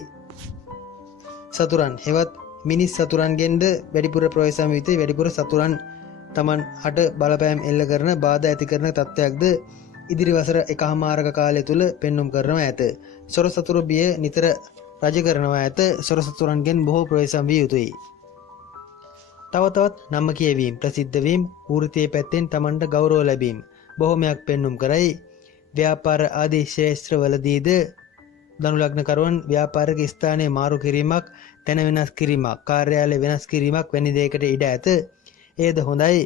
සතුරන් හෙවත් මිනිස් සතුරන්ගෙන්ද වැඩිපුර ප්‍රවේශම් විය යුතුයි. වැඩිපුර සතුරන් තමන් හට බලපෑම් එල්ල කරන බාධා ඇති කරන තත්ත්වයක්ද ඉදිරි වසර එකහමාරක කාලය තුල පෙන්눔 කරනවා ඇත. සොර සතුරු බිය නිතර රජ කරනවා ඇත. සොර සතුරන්ගෙන් බොහෝ ප්‍රවේශම් විය යුතුයි. තවත් නම කියවීම, ප්‍රසිද්ධ වීම, වෘත්තීය පැත්තෙන් තමන්ට ගෞරව ලැබීම බොහෝමයක් පෙන්눔 කරයි. ව්‍යාපාර ආදී ශ්‍රේෂ්ඨවලදීද ධනු ලග්න කරුවන් ව්‍යාපාරික ස්ථානයේ මාරු කිරීමක්, තැන වෙනස් කිරීමක්, කාර්යාලය වෙනස් කිරීමක් වැනි දෙයකට ඉඩ ඇත. එයද හොඳයි.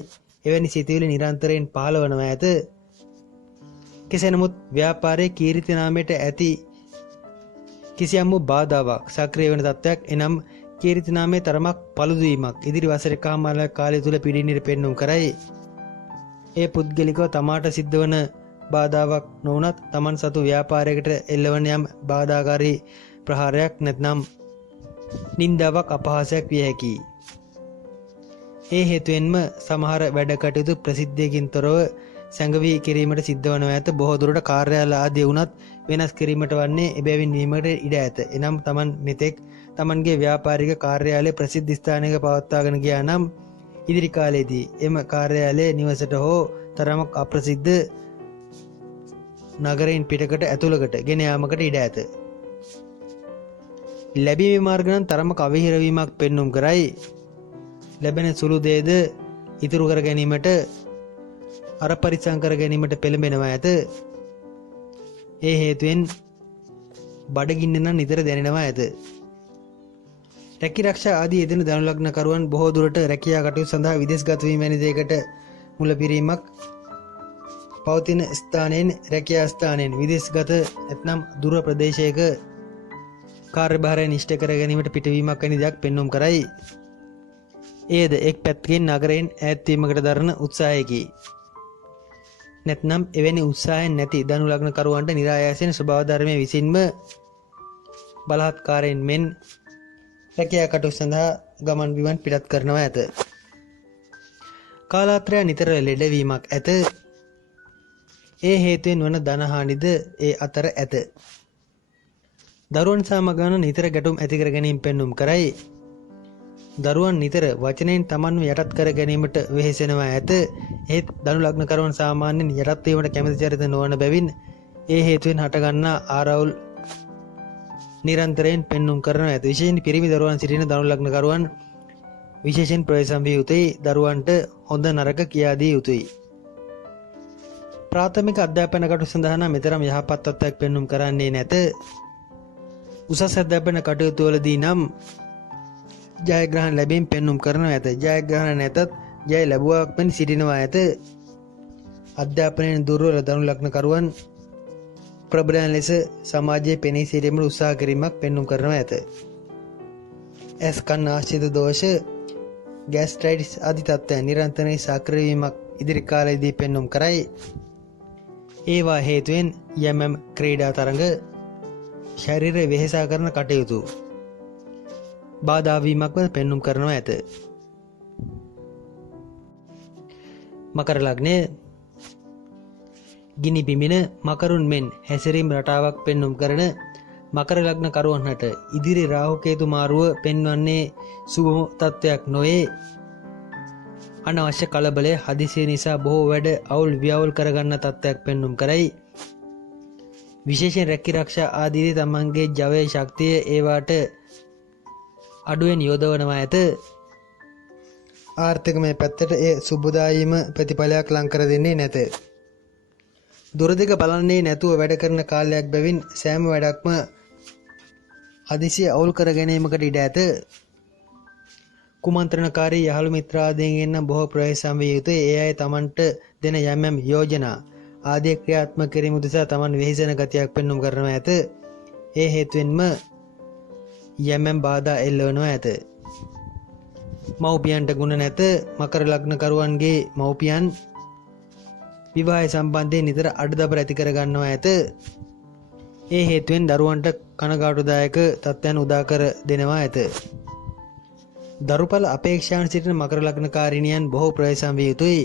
එවැනි සිතුවිලි නිරන්තරයෙන් පහළ වනවා ඇත. කෙසේ නමුත් ව්‍යාපාරයේ කීර්ති නාමයට ඇති කිසියම් වූ බාධාවක් සක්‍රිය වෙන තත්ත්වයක්, එනම් කීර්ති නාමයේ තරමක් පළුදු වීමක් ඉදිරි වසර එකහමාර කාලය තුල පිළිනිර පෙන්눔 කරයි. ඒ පුද්ගලිකව තමාට සිද්ධ වන බාධාවක් නොවුනත් තමන් සතු ව්‍යාපාරයකට එල්ලවන යම් බාධාකාරී ප්‍රහාරයක් නැත්නම් නින්දාවක් අපහාසයක් විය හැකියි. ඒ හේතුවෙන්ම සමහර වැඩ කටයුතු ප්‍රසිද්ධියකින් තොරව සැඟවී කිරීමට සිද්ධ වනවා ඇත. බොහෝ දුරට කාර්යාල ආදී වුණත් වෙනස් කිරීමට වන්නේ එබැවින් වීමට ඉඩ ඇත. එනම් තමන් මෙතෙක් තමන්ගේ ව්‍යාපාරික කාර්යාලය ප්‍රසිද්ධ ස්ථානයක පවත්වාගෙන ගියා නම් ඉදිරි කාලයේදී එම කාර්යාලය නිවසට හෝ තරමක් අප්‍රසිද්ධ නගරයෙන් පිටකට ඇතුළකට ගෙන යාමකට ඉඩ ඇත. ලැබීමේ මාර්ග නම් තරමක අවහිර වීමක් පෙන්눔 කරයි. ලැබෙන සුළු දේද ඉතුරු කර ගැනීමට අර පරිස්සම් කර ගැනීමට පෙළඹෙනවා ඇත. ඒ හේතුවෙන් බඩගින්න නම් නිතර දැනෙනවා ඇත. රැකී ආරක්ෂා ආදී යෙදෙන ධනු ලග්න කරුවන් බොහෝ දුරට රැකියා කටයුතු සඳහා විදේශගත වීම වැනි දෙයකට මුලපිරීමක් පවතින ස්ථානයෙන් රැකියා ස්ථානයෙන් විදේශගත නැත්නම් දුර ප්‍රදේශයක කාර්යභාරය නිෂ්ඨ කර ගැනීමට පිටවීමක් වැනි දෙයක් පෙන්눔 කරයි. එයද එක් පැත්තකින් නගරයෙන් ඈත් වීමකට දරන උත්සාහයකි. නැත්නම් එවැනි උත්සාහයන් නැති ධනු ලග්න කරුවන්ට નિરાයාසයෙන් ස්වභාව ධර්මයේ විසින්ම බලහත්කාරයෙන් මෙන් රැකියා කටයුතු සඳහා ගමන් බිමන් පිටත් කරනවා ඇත. කාලාන්තරය නිතර ලෙඩවීමක් ඇත. ඒ හේතුවෙන් වන ධනහානිද ඒ අතර ඇත. දරුවන් සමග නිතර ගැටුම් ඇති කර ගැනීම පෙන්눔 කරයි. දරුවන් නිතර වචනයෙන් තමන්ව යටත් කර ගැනීමට වෙහෙසෙනවා ඇත. ඒත් ධනු ලග්න කරුවන් සාමාන්‍යයෙන් යටත් වීමට කැමති චරිත නොවන බැවින් ඒ හේතුවෙන් හටගන්නා ආරවුල් නිරන්තරයෙන් පෙන්눔 කරනවා ඇත. විශේෂයෙන් පිරිමි දරුවන් සිටින ධනු ලග්න කරුවන් විශේෂයෙන් ප්‍රවේශම් විය යුතුයි. දරුවන්ට හොඳ නරක කියා දිය යුතුයි. ප්‍රාථමික අධ්‍යාපන කටයුතු සඳහා නම් මෙතරම් යහපත් තත්ත්වයක් පෙන්눔 කරන්නේ නැත. උසස් අධ්‍යාපන කටයුතු වලදී නම් ජයග්‍රහණ ලැබීම පෙන්눔 කරනවා ඇත. ජයග්‍රහණ නැතත් ජය ලැබුවක් මෙන් සිටිනවා ඇත. අධ්‍යාපනයෙන් දුර්වල ධනු ලග්න කරුවන් ප්‍රබලයන් ලෙස සමාජයේ පෙනී සිටීමට උත්සාහ කිරීමක් පෙන්눔 කරනවා ඇත. ඇස් කන් ආශ්‍රිත දෝෂ ගෑස්ට්‍රයිටිස් ආදී තත්ත්වයන් නිරන්තරයෙන් සක්‍රිය වීමක් ඉදිරි කාලයේදී පෙන්눔 කරයි. ඒවා හේතුවෙන් යම් ක්‍රීඩා තරඟ ශරීරය වෙහෙසා කරන කටයුතු බාධා වීමක්ව පෙන්눔 කරනවා ඇත. මකර ලග්නය ගිනි බිමින මකරුන් මෙන් හැසිරීම් රටාවක් පෙන්눔 කරන මකර ලග්න කරුවන්ට ඉදිරි රාහු කේතු මාරුව පෙන්වන්නේ සුබ තත්ත්වයක් නොවේ. අනවශ්‍ය කලබලය හදිසිය නිසා බොහෝ වැඩ අවුල් වියවුල් කරගන්න තත්ත්වයක් පෙන්눔 කරයි. විශේෂයෙන් රැකී රක්ෂා ආදීදී තමන්ගේ ජවය ශක්තිය ඒවාට අඩුවෙන් යොදවනවා ඇත. ආර්ථිකමය පැත්තට ඒ සුබදායීම ප්‍රතිඵලයක් ලං කර දෙන්නේ නැත. දුරදිග බලන්නේ නැතුව වැඩ කරන කාලයක් බැවින් සෑම වැඩක්ම හදිසිය අවුල් කර ගැනීමකට ඉඩ ඇත. කුමන්ත්‍රණකාරී යහළු මිත්‍රාදීන්ගෙන් බොහෝ ප්‍රවේශම් විය යුතුයි. ඒ අය තමන්ට දෙන යම් යෝජනා ආදී ක්‍රියාත්මක කිරීම උදෙසා තමන් වෙහෙසෙන ගතියක් පෙන්눔 කරනවා ඇත. ඒ හේතුවෙන්ම යම් බාධා එල්ලවනවා ඇත. මව්පියන්ට ගුණ නැත. මකර ලග්නකරුවන්ගේ මව්පියන් විවාහය සම්බන්ධයෙන් නිතර අඩදබර ඇති කර ගන්නවා ඇත. ඒ හේතුවෙන් දරුවන්ට කනගාටුදායක තත්ත්වයන් උදා කර දෙනවා ඇත. දරුඵල අපේක්ෂාවන් සිටින මකර ලග්නකාරිනියන් බොහෝ ප්‍රවේශම් විය යුතුයි.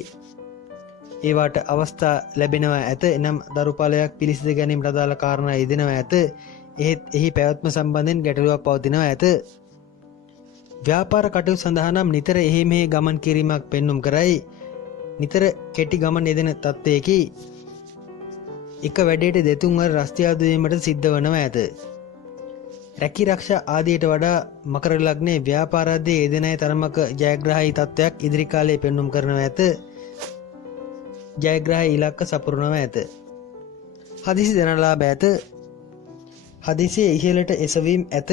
ඒවාට අවස්ථා ලැබෙනවා ඇත. එනම් දරුඵලයක් පිළිසිඳ ගැනීමට අදාළ කාරණා යෙදෙනවා ඇත. එහෙත් එහි පැවැත්ම සම්බන්ධයෙන් ගැටලුවක් පවතිනවා ඇත. ව්‍යාපාර කටයුතු සඳහා නම් නිතර එහි මෙහි ගමන් කිරීමක් පෙන්눔 කරයි. නිතර කෙටි ගමන් යෙදෙන තත්ත්වයකි. එක වැඩේට දෙතුන් වර රස්තියාදු වීමට සිද්ධ වනවා ඇත. රැකී රක්ෂා ආදියට වඩා මකර ලග්නයේ ව්‍යාපාර ආදී යෙදෙන අය තරමක ජයග්‍රාහී තත්ත්වයක් ඉදිරි කාලයේ පෙන්눔 කරනවා ඇත. ජයග්‍රාහී ඉලක්ක සපුරනවා ඇත. හදිසි ධනලාභ ඇත. හදිසියේ ඉහළට එසවීම ඇත.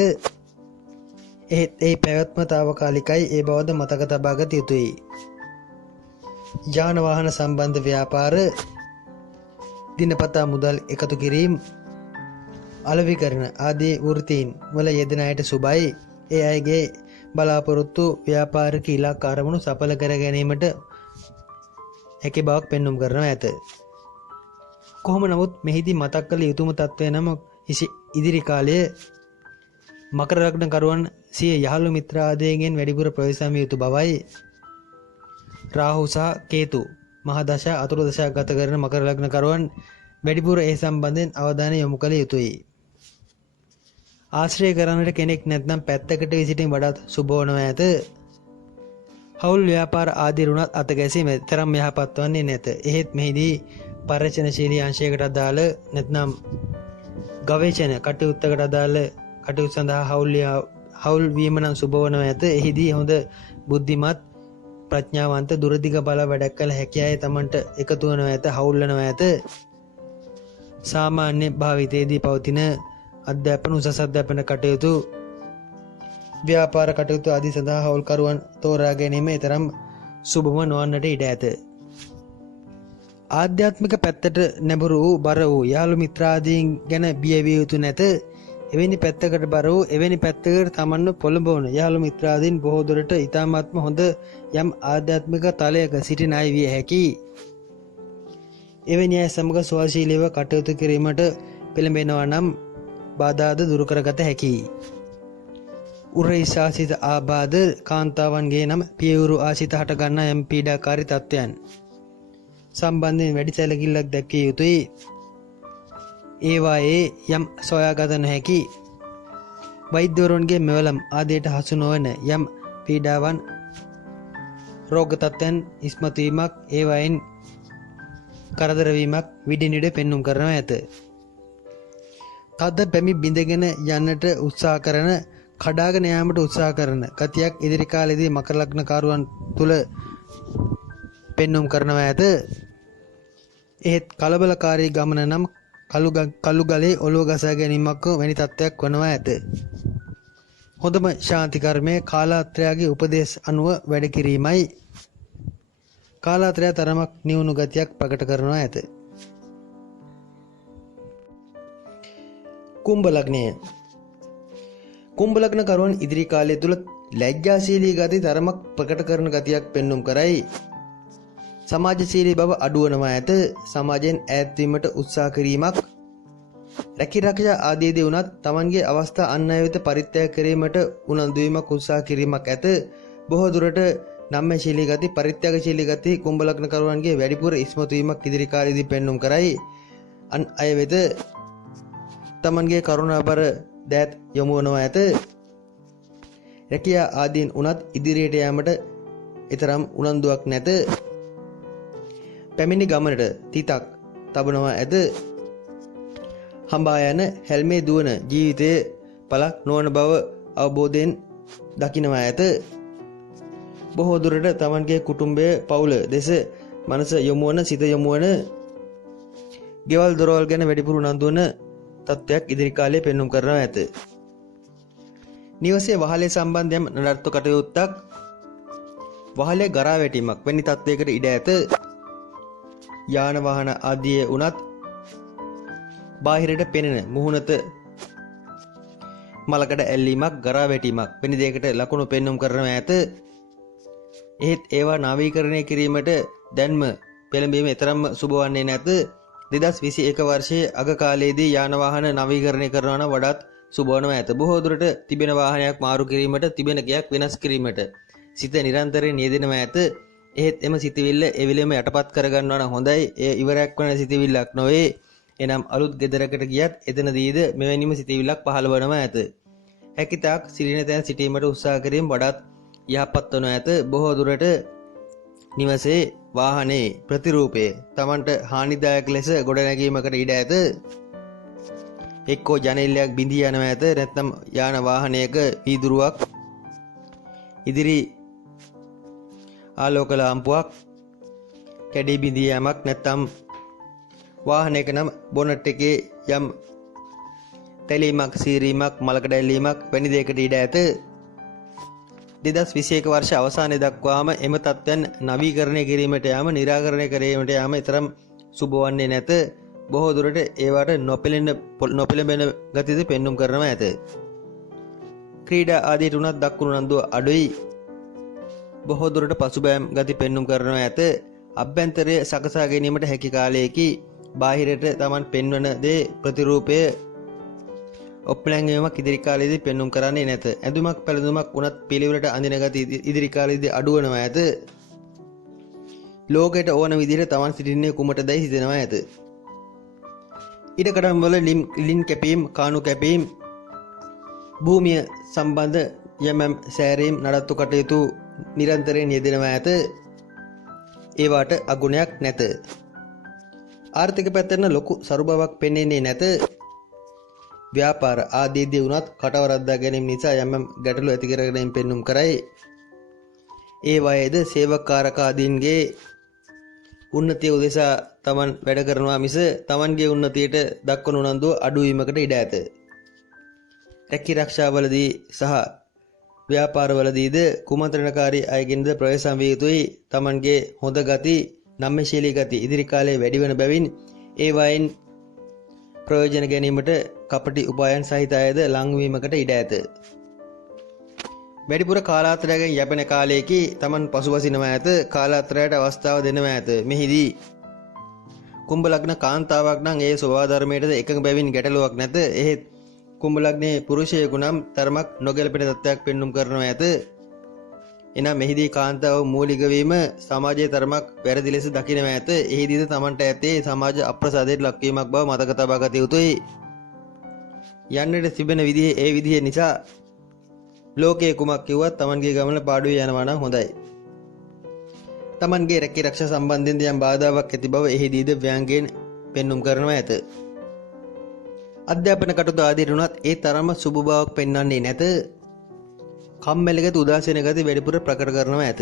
එහෙත් ඒ පැවැත්ම తాවකාලිකයි. ඒ බවද මතක තබා ගත යුතුයි. යාන වාහන සම්බන්ධ ව්‍යාපාර දිනපතා මුදල් එකතු කිරීම අලෙවිකරණ ආදී වෘත්තීන් වල යෙදෙන අයට සුබයි. ඒ අයගේ බලාපොරොත්තු ව්‍යාපාරික ඉලක්ක අරමුණු සඵල කර ගැනීමට හැකි බවක් පෙන්눔 කරනවා ඇත. කොහොම නමුත් මෙහිදී මතක් කළ යුතුම තත්ත්වය නම් ඉදිරි කාලයේ මකර ලග්න කරුවන් සිය යහළු මිත්‍ර ආදීන්ගෙන් වැඩිපුර ප්‍රවේශම් විය යුතු බවයි. රාහු සහ කේතු මහ දශා අතුරු දශා ගත කරන මකර ලග්න කරුවන් වැඩිපුර ඒ සම්බන්ධයෙන් අවධානය යොමු කළ යුතුයි. ආශ්‍රය කරන්නට කෙනෙක් නැත්නම් පැත්තකට විසිටින් වඩාත් සුබ වනවා ඇත. හවුල් ව්‍යාපාර ආදී රුණත් අත ගැසීම තරම් යහපත් වන්නේ නැත. එහෙත් මෙහිදී පරිචනශීලී අංශයකට අදාළ නැත්නම් ගවේෂණ කටයුත්තකට අදාළ කටයුතු සඳහා හවුල් වීම නම් සුබ වනවා ඇත. එහිදී හොඳ බුද්ධිමත් ප්‍රඥාවන්ත දුරදිග බල වැඩක් කළ හැකි අය තමන්ට එකතු වනවා ඇත. හවුල් වෙනවා ඇත. සාමාන්‍ය භාවිතයේදී පවතින අධ්‍යාපන උසස් අධ්‍යාපන කටයුතු ව්‍යාපාර කටයුතු ආදී සඳහා හවුල්කරුවන් තෝරා ගැනීම තරම් සුබම නොවන්නට ඉඩ ඇත. ආධ්‍යාත්මික පැත්තට නැඹුරු වූ බර වූ යාළු මිත්‍රාදීන් ගැන බිය විය යුතු නැත. එවැනි පැත්තකට බර වූ එවැනි පැත්තකට තමන්ව පොළඹවන යාළු මිත්‍රාදීන් බොහෝ දුරට ඉතාමත්ම හොඳ යම් ආධ්‍යාත්මික තලයක සිටින අය විය හැකියි. එවැනි අය සමග සුවශීලීව කටයුතු කිරීමට පෙළඹෙනවා නම් බාධාද දුරු කරගත හැකියි. උරහිසාසිත ආබාධ කාන්තාවන්ගේ නම් පියවරු ආසිත හට ගන්නා යම් පීඩාකාරී තත්ත්වයන් සම්බන්ධයෙන් වැඩි සැලකිල්ලක් දැක්විය යුතුයි. ඒවායේ යම් සොයාගත නොහැකි වෛද්‍යවරුන්ගේ මෙවලම් ආදියට හසු නොවන යම් පීඩාවන් රෝග තත්ත්වයන් ඉස්මතු වීමක් ඒවායින් කරදරවීමක් විඩිනිඩ පෙන්눔 කරනවා ඇත. තද පැමි බිඳගෙන යන්නට උත්සාහ කරන කඩාගෙන යාමට උත්සාහ කරන ගතියක් ඉදිරි කාලයේදී මකර ලග්නකාරුවන් තුල පෙන්눔 කරනවා ඇත. එහෙත් කලබලකාරී ගමන නම් කළු ගලේ ඔලුව ගසා ගැනීමක් වැනි තත්ත්වයක් වනවා ඇත. හොඳම ශාන්ති කර්මය කාලාත්‍රයාගේ උපදේශ අනුව වැඩ කිරීමයි. කාලාත්‍රය තරමක් නිවුණු ගතියක් ප්‍රකට කරනවා ඇත. කුම්භ ලග්නය කුම්භ ලග්න කරුවන් ඉදිරි කාලය තුල ලැජ්ජාශීලී ගති තරමක් ප්‍රකට කරන ගතියක් පෙන්눔 කරයි. සමාජශීලී බව අඩුවනවා ඇත. සමාජයෙන් ඈත්වීමට උත්සාහ කිරීමක්, රැකිරක්ෂා ආදීදී වුණත් තමන්ගේ අවස්ථා අන් අය වෙත පරිත්‍යාග කිරීමට උනන්දු වීමක් උත්සාහ කිරීමක් ඇත. බොහෝ දුරට නම්‍යශීලී ගති, පරිත්‍යාගශීලී ගති කුම්භ ලග්නකරුවන්ගේ වැඩිපුර ඉස්මතු වීමක් ඉදිරි කාලයේදී පෙන්눔 කරයි. අන් අය වෙත තමන්ගේ කරුණාබර දෑත් යොමු වනවා ඇත. රැකියා ආදීන් උනත් ඉදිරියට යාමට ඊතරම් උනන්දුවක් නැත. පැමිණි ගමනට තිතක් තබනවා ඇත. හඹා යන හැල්මේ දුවන ජීවිතයේ පළක් නොවන බව අවබෝධයෙන් දකිනවා ඇත. බොහෝ දුරට තමන්ගේ කුටුම්බය පවුල දෙස මනස යොමු වන, සිත යොමු වන, ගෙවල් දොරවල් ගැන වැඩිපුර උනන්දු වන තත්ත්වයක් ඉදිරි කාලයේ පෙන්눔 කරනවා ඇත. නිවසේ වහලේ සම්බන්ධයෙන් නඩත්තු කටයුත්තක්, වහලේ ගරා වැටීමක් වැනි තත්ත්වයකට ඉඩ ඇත. යාන වාහන ආදී උනත් බාහිරට පෙනෙන මුහුණත මලකඩ ඇල්ලීමක්, ගරා වැටීමක් වැනි දෙයකට ලකුණු පෙන්눔 කරනවා ඇත. එහෙත් ඒවා නවීකරණය කිරීමට දැන්ම පෙළඹීම තරම්ම සුබ වන්නේ නැත. 2021 වර්ෂයේ අග කාලයේදී යාන වාහන නවීකරණය කරනවා නම් වඩාත් සුබ වනවා ඇත. බොහෝ දුරට තිබෙන වාහනයක් මාරු කිරීමට, තිබෙන ගයක් වෙනස් කිරීමට සිත නිරන්තරයෙන් යෙදෙනවා ඇත. එහෙත් එම සිතවිල්ල එවිලෙම යටපත් කරගන්නවා නම් හොඳයි. එය ඉවරයක් වන සිතවිල්ලක් නොවේ. එනම් අලුත් ගෙදරකට ගියත් එතනදීද මෙවැනිම සිතවිල්ලක් පහළ වනවා ඇත. හැකිතාක් සිටින තැන සිටීමට උත්සාහ කිරීම වඩාත් යහපත් වනු ඇත. බොහෝ දුරට නිවසේ වාහනේ ප්‍රතිරූපය තමන්ට හානිදායක ලෙස ගොඩනැගීමකට ඉඩ ඇත. එක්කෝ ජනෙල්ලයක් බිඳී යනවා ඇත. නැත්නම් යාන වාහනයක වීදුරුවක්, ඉදිරි ආලෝක ලාම්පුවක් කැඩී බිඳී යෑමක්, නැත්නම් වාහනයක නම් බොනට් එකේ යම් තැලීමක්, සීරීමක්, මලකඩ ඇල්ලීමක් වැනි දෙයකට ඉඩ ඇත. 2021 වර්ෂ අවසානයේ දක්වාම එම තත්ත්වයන් නවීකරණය කිරීමට යාම, निराකරණය කිරීමට යාම තරම් සුබ වන්නේ නැත. බොහෝ දුරට ඒවට නොපෙළඹෙන ගතියද පෙන්눔 කරනවා ඇත. ක්‍රීඩා ආදීට උනත් දක්වන උනන්දුව අඩුයි. බොහෝ දුරට පසුබෑම් ගති පෙන්눔 කරනවා ඇත. අභ්‍යන්තරය සකසා ගැනීමට හැකි කාලයකි. බාහිරට Taman පෙන්වන දේ ප්‍රතිරූපය ඔප්පලැංගීමක් ඉදිරි කාලයේදී පෙන්눔 කරන්නේ නැත. ඇඳුමක් පැළඳුමක් උනත් පිළිවෙලට අඳින ගති ඉදිරි කාලයේදී අඩු වෙනවා ඇත. ලෝකයට ඕන විදිහට Taman සිටින්නේ කුමටදයි හිතෙනවා ඇත. ඉඩකඩම් වල ලින් කැපීම්, කාණු කැපීම්, භූමිය සම්බන්ධ යම් සෑරීම් නඩත්තු කටයුතු නිරන්තරයෙන් යෙදෙනවා ඇත. ඒවාට අගුණයක් නැත. ආර්ථික පැත්තෙන් ලොකු සරු බවක් පෙනෙන්නේ නැත. ව්‍යාපාර ආදීදී වුණත් කටවරද්දා ගැනීම නිසා යම් ගැටලු ඇති කරගෙන පෙන්눔 කරයි. ඒ වයේද සේවකාරක ආදීන්ගේ උන්නතිය උදෙසා Taman වැඩ කරනවා මිස Tamanගේ උන්නතියට දක්වන උනන්දුව අඩු වීමකට ඉඩ ඇත. රැකිරක්ෂාවලදී සහ ව්‍යාපාරවලදීද කුමන්ත්‍රණකාරී අයගෙන්ද ප්‍රවේශම් විය යුතුයි. Tamanගේ හොඳ ගති, නම්‍යශීලී ගති ඉදිරි කාලයේ වැඩි වන බැවින් ඒ වයින් ප්‍රයෝජන ගැනීමට කපටි උපායන් සහිත අයද ලංවීමකට ඉඩ ඇත. වැඩිපුර කාලාන්තරයෙන් යැපෙන කාලයේකී Taman පසුබසිනවා ඇත. කාලාන්තරයට අවස්ථාව දෙනවා ඇත. මෙහිදී කුම්භ ලග්න කාන්තාවක් නම් ඒ ස්වභාව ධර්මයටද එකඟ බැවින් ගැටලුවක් නැත. එහෙත් කුම්භ ලග්නයේ පුරුෂයෙකු නම් තරමක් නොගැලපෙන තත්ත්වයක් පෙන්눔 කරනවා ඇත. එනම් මෙහිදී කාන්තාව මූලික වීම සමාජයේ තරමක් වැරදි ලෙස දකිනවා ඇත. එහිදීද Tamanට ඇතේ සමාජ අප්‍රසාදයට ලක්වීමක් බව මතක තබා ගත යුතුයි. යන්නට තිබෙන විදිහේ ඒ විදිහ නිසා ලෝකයේ කුමක් කිව්වත් Tamanගේ ගමන පාඩුවේ යනවා නම් හොඳයි. Tamanගේ රැකිරක්ෂා සම්බන්ධයෙන් යම් බාධාවක් ඇති බව එහිදීද ව්‍යංගයෙන් පෙන්눔 කරනවා ඇත. අධ්‍යාපන කටයුතු ආදීට උනත් ඒ තරම්ම සුබ බවක් පෙන්වන්නේ නැත. කම්මැලිගත උදාසීන ගති වැඩිපුර ප්‍රකට කරනවා ඇත.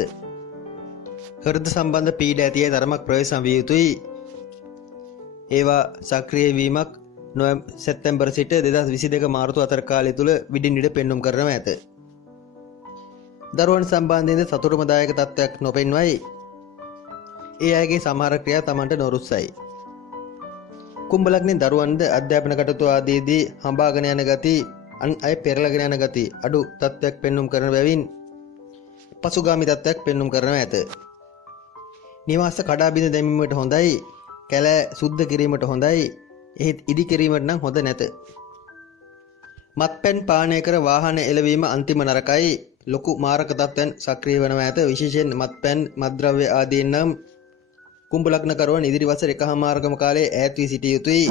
හෘද සම්බන්ධ පීඩා ඇති අය තරමක් ප්‍රවේශම් විය යුතුයි. ඒවා සක්‍රිය වීමක් සැප්තැම්බර් සිට 2022 මාර්තු අතර කාලය තුල විඩින් විඩ පෙන්눔 කරනවා ඇත. දරුවන් සම්බන්ධයෙන් සතුටුමදායක තත්ත්වයක් නොපෙන්වයි. ඒ අයගේ සමහර ක්‍රියා Tamanට නොරුස්සයි. කුම්භ ලග්නේ දරුවන්ද අධ්‍යාපන කටයුතු ආදීදී හඹාගෙන යන ගති, අන් අය පෙරලගෙන යන ගති අඩු තත්ත්වයක් පෙන්눔 කරන බැවින් පසුගාමී තත්ත්වයක් පෙන්눔 කරනවා ඇත. නිවාස කඩා බිඳ දැමීමට හොඳයි, කැලෑ සුද්ධ කිරීමට හොඳයි, එහෙත් ඉදි කිරීමට නම් හොඳ නැත. මත්පැන් පානය කර වාහන එළවීම අන්තිම නරකයි, ලොකු මාරක තත්ත්වයන් සක්‍රිය වනවා ඇත. විශේෂයෙන් මත්පැන් මත්ද්‍රව්‍ය ආදීන් නම් කුම්භ ලග්නකරුවන් ඉදිරි වසර එකහමාරකම කාලයේ ඈත් වී සිටිය යුතුයි.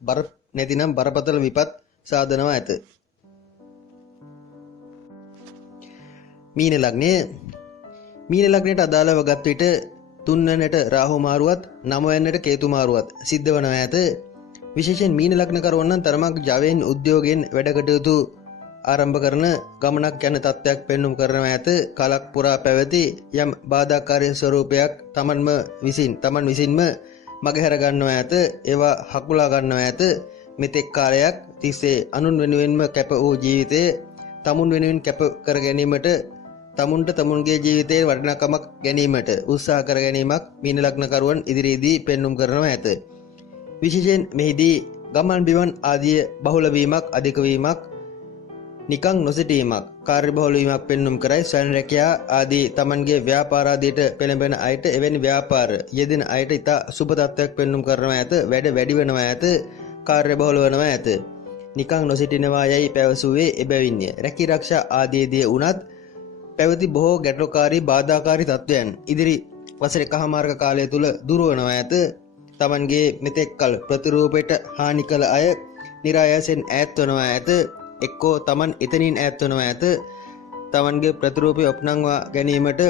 බර නැතිනම් බරපතල විපත් සාදනවා ඇත. මීන ලග්නයට අදාළව ගත් විට 3 වෙනිට රාහු මාරුවත් 9 වෙනිට කේතු මාරුවත් සිද්ධ වනවා ඇත. විශේෂයෙන් මීන ලග්නකරුවන් නම් තරමක් ජවයෙන් උද්‍යෝගයෙන් වැඩ කටයුතු ආරම්භ කරන ගමනක් යන තත්ත්වයක් පෙන්눔 කරනවා ඇත. කාලක් පුරා පැවති යම් බාධාකාරී ස්වරූපයක් තමන් විසින්ම මගහැර ගන්නවා ඇත. ඒවා හකුලා ගන්නවා ඇත. මෙතෙක් කාලයක් තිස්සේ අනුන් වෙනුවෙන්ම කැප වූ ජීවිතය තමුන් වෙනුවෙන් කැප කර ගැනීමට, තමුන්ට තමුන්ගේ ජීවිතයේ වටිනාකමක් ගැනීමට උත්සාහ කර ගැනීමක් මීන ලග්නකරුවන් ඉදිරියේදී පෙන්눔 කරනවා ඇත. විශේෂයෙන් මෙහිදී ගමන් බිමන් ආදී බහුල වීමක්, අධික වීමක්, නිකං නොසිටීමක්, කාර්යබහුල වීමක් පෙන්눔 කරයි. ස්වයං රැකියා ආදී තමන්ගේ ව්‍යාපාර ආදීට පෙළඹෙන අයට, එවැනි ව්‍යාපාර යෙදෙන අයට ඉතා සුබ තත්ත්වයක් පෙන්눔 කරනවා ඇත. වැඩ වැඩි වෙනවා ඇත, කාර්යබහුල වෙනවා ඇත. නිකං නොසිටිනවා යයි පැවසුවේ එබැවින්ය. රැකී ආරක්ෂා ආදීදී වුණත් පැවති බොහෝ ගැටලුකාරී බාධාකාරී තත්ත්වයන් ඉදිරි වසර එකහමාරක කාලය තුල දුරු වෙනවා ඇත. තමන්ගේ මෙතෙක් කල ප්‍රතිරූපයට හානි කළ අය નિરાයාසෙන් ඈත් වෙනවා ඇත. එක්කෝ තමන් එතනින් ඈත් වෙනවා ඇත. තමන්ගේ ප්‍රතිරූපය ඔප්නංවා ගැනීමට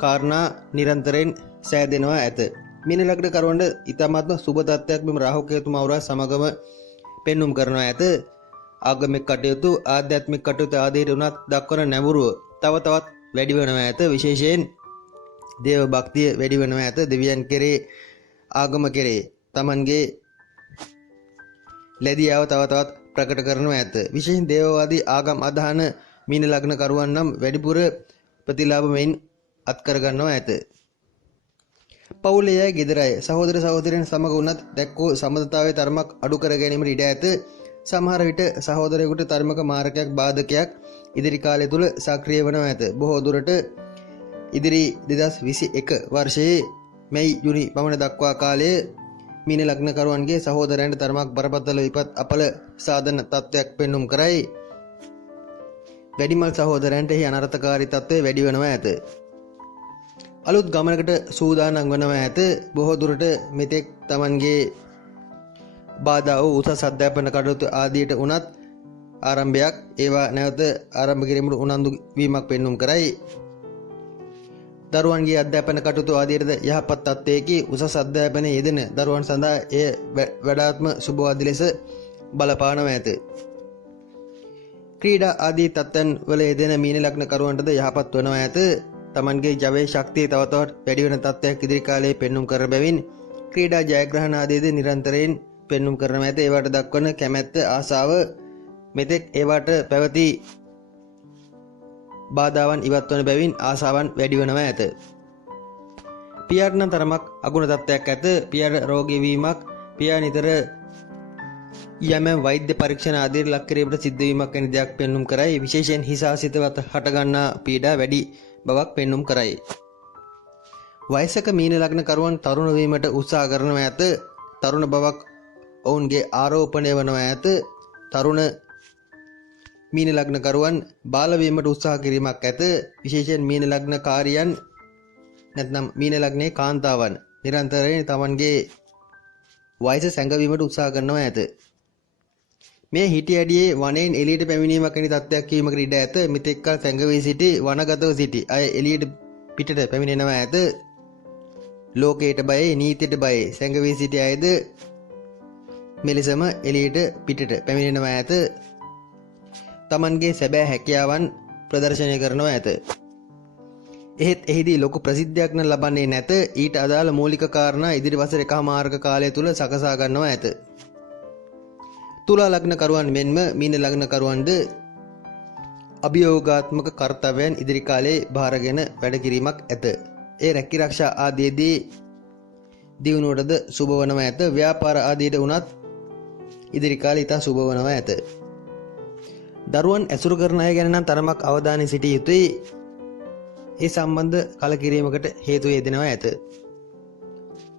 කාරණා නිරන්තරයෙන් සෑදෙනවා ඇත. මීන ලග්නකරුවන්ට ඊටමත්ම සුබ තත්ත්වයක් මෙම රාහු කේතු මෞරා සමගම පෙන්눔 කරනවා ඇත. ආගමික කටයුතු, ආධ්‍යාත්මික කටයුතු ආදීට උනත් දක්වන නැඹුරුව තව තවත් වැඩි වෙනවා ඇත. විශේෂයෙන් දේව භක්තිය වැඩි වෙනවා ඇත. දෙවියන් කෙරේ, ආගම කෙරේ තමන්ගේ ලැබියාව තව තවත් ප්‍රකට කරනවා ඇත. විශේෂයෙන් දේවවාදී ආගම් අදහන මීන ලග්නකරුවන් නම් වැඩිපුර ප්‍රතිලාභ මෙයින් අත්කර ගන්නවා ඇත. පවුලේ අය, ගෙදර අය, සහෝදර සහෝදරයන් සමග වුණත් දැක්කෝ සම්බන්ධතාවයේ තරමක් අඩු කර ගැනීමට ඉඩ ඇත. සමහර විට සහෝදරයෙකුට තරමක මාරකයක්, බාධකයක් ඉදිරි කාලය තුල සක්‍රිය වෙනවා ඇත. බොහෝ දුරට ඉදිරි 2021 වර්ෂයේ මැයි ජුනි පමණ දක්වා කාලයේ මීන ලග්නකරුවන්ගේ සහෝදරයන්ට තරමක් බරපතල විපත් අපල සාධන තත්ත්වයක් පෙන්눔 කරයි. වැඩිමල් සහෝදරයන්ට එහි අනර්ථකාරී තත්ත්වය වැඩි වෙනවා ඇත. අලුත් ගමනකට සූදානම් වෙනවා ඇත. බොහෝ දුරට මෙතෙක් තමන්ගේ බාධා වූ උසස් අධ්‍යාපන කටයුතු ආදියට උනත් ආරම්භයක්, ඒවා නැවත ආරම්භ කිරීමට උනන්දු වීමක් පෙන්눔 කරයි. දරුවන්ගේ අධ්‍යාපන කටයුතු ආදියටද යහපත් තත්ත්වයක උසස් අධ්‍යාපනයේ යෙදෙන දරුවන් සඳහා එය වඩාත්ම සුබවාදී ලෙස බලපානවා ඇත. ක්‍රීඩා ආදී තත්ත්වයන් වල යෙදෙන මීන ලග්නකරුවන්ටද යහපත් වනවා ඇත. තමන්ගේ ජවයේ ශක්තිය තව තවත් වැඩි වෙන තත්ත්වයක් ඉදිරි කාලයේ පෙන්눔 කර බැවින් ක්‍රීඩා ජයග්‍රහණ ආදීද නිරන්තරයෙන් පෙන්눔 කරනවා ඇත. ඒවට දක්වන කැමැත්ත, ආසාව මෙතෙක් ඒවට පැවති බාධාවන් ඉවත් වන බැවින් ආසාවන් වැඩි වෙනවා ඇත. පියාට නම් තරමක් අගුණ තත්ත්වයක් ඇත. පියාට රෝගී වීමක්, පියා නිතර යම් වෛද්‍ය පරීක්ෂණ ආදියට ලක් කිරීමට සිද්ධ වීමක් වැනි දෙයක් පෙන්눔 කරයි. විශේෂයෙන් හිස ආසිතවත් හටගන්නා පීඩා වැඩි බවක් පෙන්눔 කරයි. වයසක මීන ලග්නකරුවන් තරුණ වීමට උත්සාහ කරනවා ඇත. තරුණ බවක් ඔවුන්ගේ ආරෝපණය වනවා ඇත. තරුණ මීන ලග්නකරුවන් බාල වීමට උත්සාහ කිරීමක් ඇත. විශේෂයෙන් මීන ලග්නකාරියන් නැත්නම් මීන ලග්නයේ කාන්තාවන් නිරන්තරයෙන් තමන්ගේ වයස සැඟවීමට උත්සාහ කරනවා ඇත. මේ හිටි ඇඩියේ වනයෙන් එළියට පැමිණීමක් වැනි තත්ත්වයක් වීමකට ඉඩ ඇත. මෙතෙක් කල සැඟවී සිටි, වනගතව සිටි අය එළියට පිටට පැමිණෙනවා ඇත. ලෝකයට බයයි, නීතියට බයයි සැඟවී සිටි අයද මෙලෙසම එළියට පිටට පැමිණෙනවා ඇත. තමන්ගේ සැබෑ හැකියාවන් ප්‍රදර්ශනය කරනවා ඇත. එහෙත් එහිදී ලොකු ප්‍රසිද්ධියක් ලබන්නේ නැත. ඊට අදාළ මූලික කාරණා ඉදිරි වසර එකහමාරක කාලය තුල සකසා ගන්නවා ඇත. තුලා ලග්නකරුවන් මෙන්ම මීන ලග්නකරුවන්ද අභියෝගාත්මක කර්තව්‍යයන් ඉදිරි කාලයේ භාරගෙන වැඩ කිරීමක් ඇත. ඒ රැකී ආරක්ෂා ආදීදී දියුණුවටද සුබ වනවා ඇත. ව්‍යාපාර ආදීට උනත් ඉදිරි කාලේ ඉතා සුබ වනවා ඇත. දරුවන් ඇසුරු කරන අය ගැන නම් තරමක් අවධානය සිටිය යුතුයි. ඒ සම්බන්ධ කලකිරීමකට හේතු යෙදෙනවා ඇත.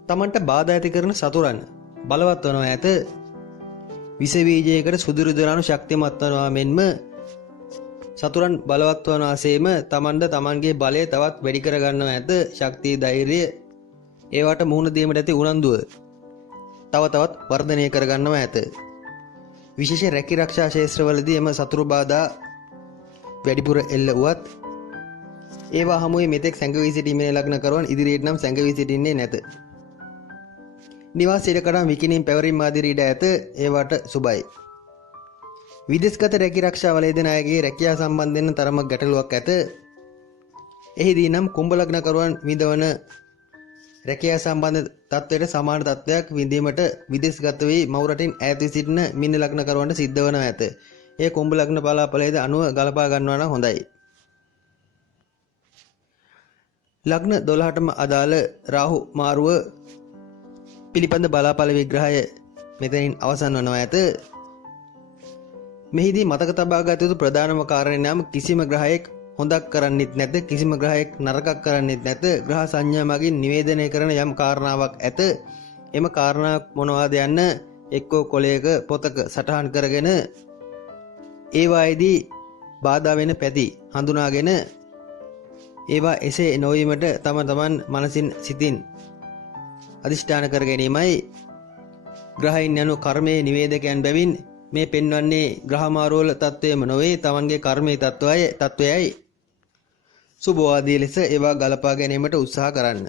තමන්ට බාධා ඇති කරන සතුරන් බලවත් වනවා ඇත. විස බීජයකට සුදුරු දරාණු ශක්තිමත් වනවා මෙන්ම සතුරන් බලවත් වනාසේම තමන්ද තමන්ගේ බලය තවත් වැඩි කර ගන්නවා ඇත. ශක්තිය ධෛර්යය ඒවට මුහුණ දීමට ඇති උනන්දුව තව තවත් වර්ධනය කර ගන්නවා ඇත. විශේෂ රැකී ආරක්ෂා ක්ෂේත්‍රවලදී එම සතුරු බාධා වැඩිපුර එල්ල වුවත් ඒවා හමුවේ මෙතෙක් සැඟවී සිටීමේ ලග්නකරුවන් ඉදිරියට නම් සැඟවී සිටින්නේ නැත. නිවාස ඉඩකඩම් විකිණීම් පැවරීම් ආදී ඉඩ ඇත. ඒවට සුබයි. විදේශගත රැකී ආරක්ෂා වල යෙදෙන අයගේ රැකියාව සම්බන්ධයෙන් තරමක් ගැටලුවක් ඇත. එහිදී නම් කුම්භ ලග්නකරුවන් විඳවන රැකියාව සම්බන්ධ තත්ත්වයට සමාන තත්ත්වයක් විඳීමට විදේශගත වී මව් රටින් ඈත් වී සිටින මින් ලග්නකරුවන්ට සිද්ධ වනවා ඇත. ඒ කුම්භ ලග්න බලාපලයේද අනුව ගලපා ගන්නවා නම් හොඳයි. ලග්න 12ටම අදාළ රාහු මාරුව පිළිබඳ බලාපල විග්‍රහය මෙතනින් අවසන් වනවා ඇත. මෙහිදී මතක තබා ගත යුතු ප්‍රධානම කාරණය නම් කිසිම ග්‍රහයෙක් හොඳක් කරන්නෙත් නැත, කිසිම ග්‍රහයෙක් නරකක් කරන්නෙත් නැත. ග්‍රහ සංඥා මගින් නිවේදනය කරන යම් කාරණාවක් ඇත. එම කාරණා මොනවාද යන්න එක්කෝ කොලයක පොතක සටහන් කරගෙන ඒවායිදී බාධා වෙන පැති හඳුනාගෙන ඒවා එසේ නොවීමට තම තමන් මනසින් සිතින් අධිෂ්ඨාන කර ගැනීමයි. ග්‍රහයින් යනු කර්මයේ නිවේදකයන් බැවින් මේ පෙන්වන්නේ ග්‍රහමාරුවල තත්වයම නොවේ, තමන්ගේ කර්මයේ තත්වයයි. සුබවාදී ලෙස ඒවා ගලපා ගැනීමට උත්සාහ කරන්න.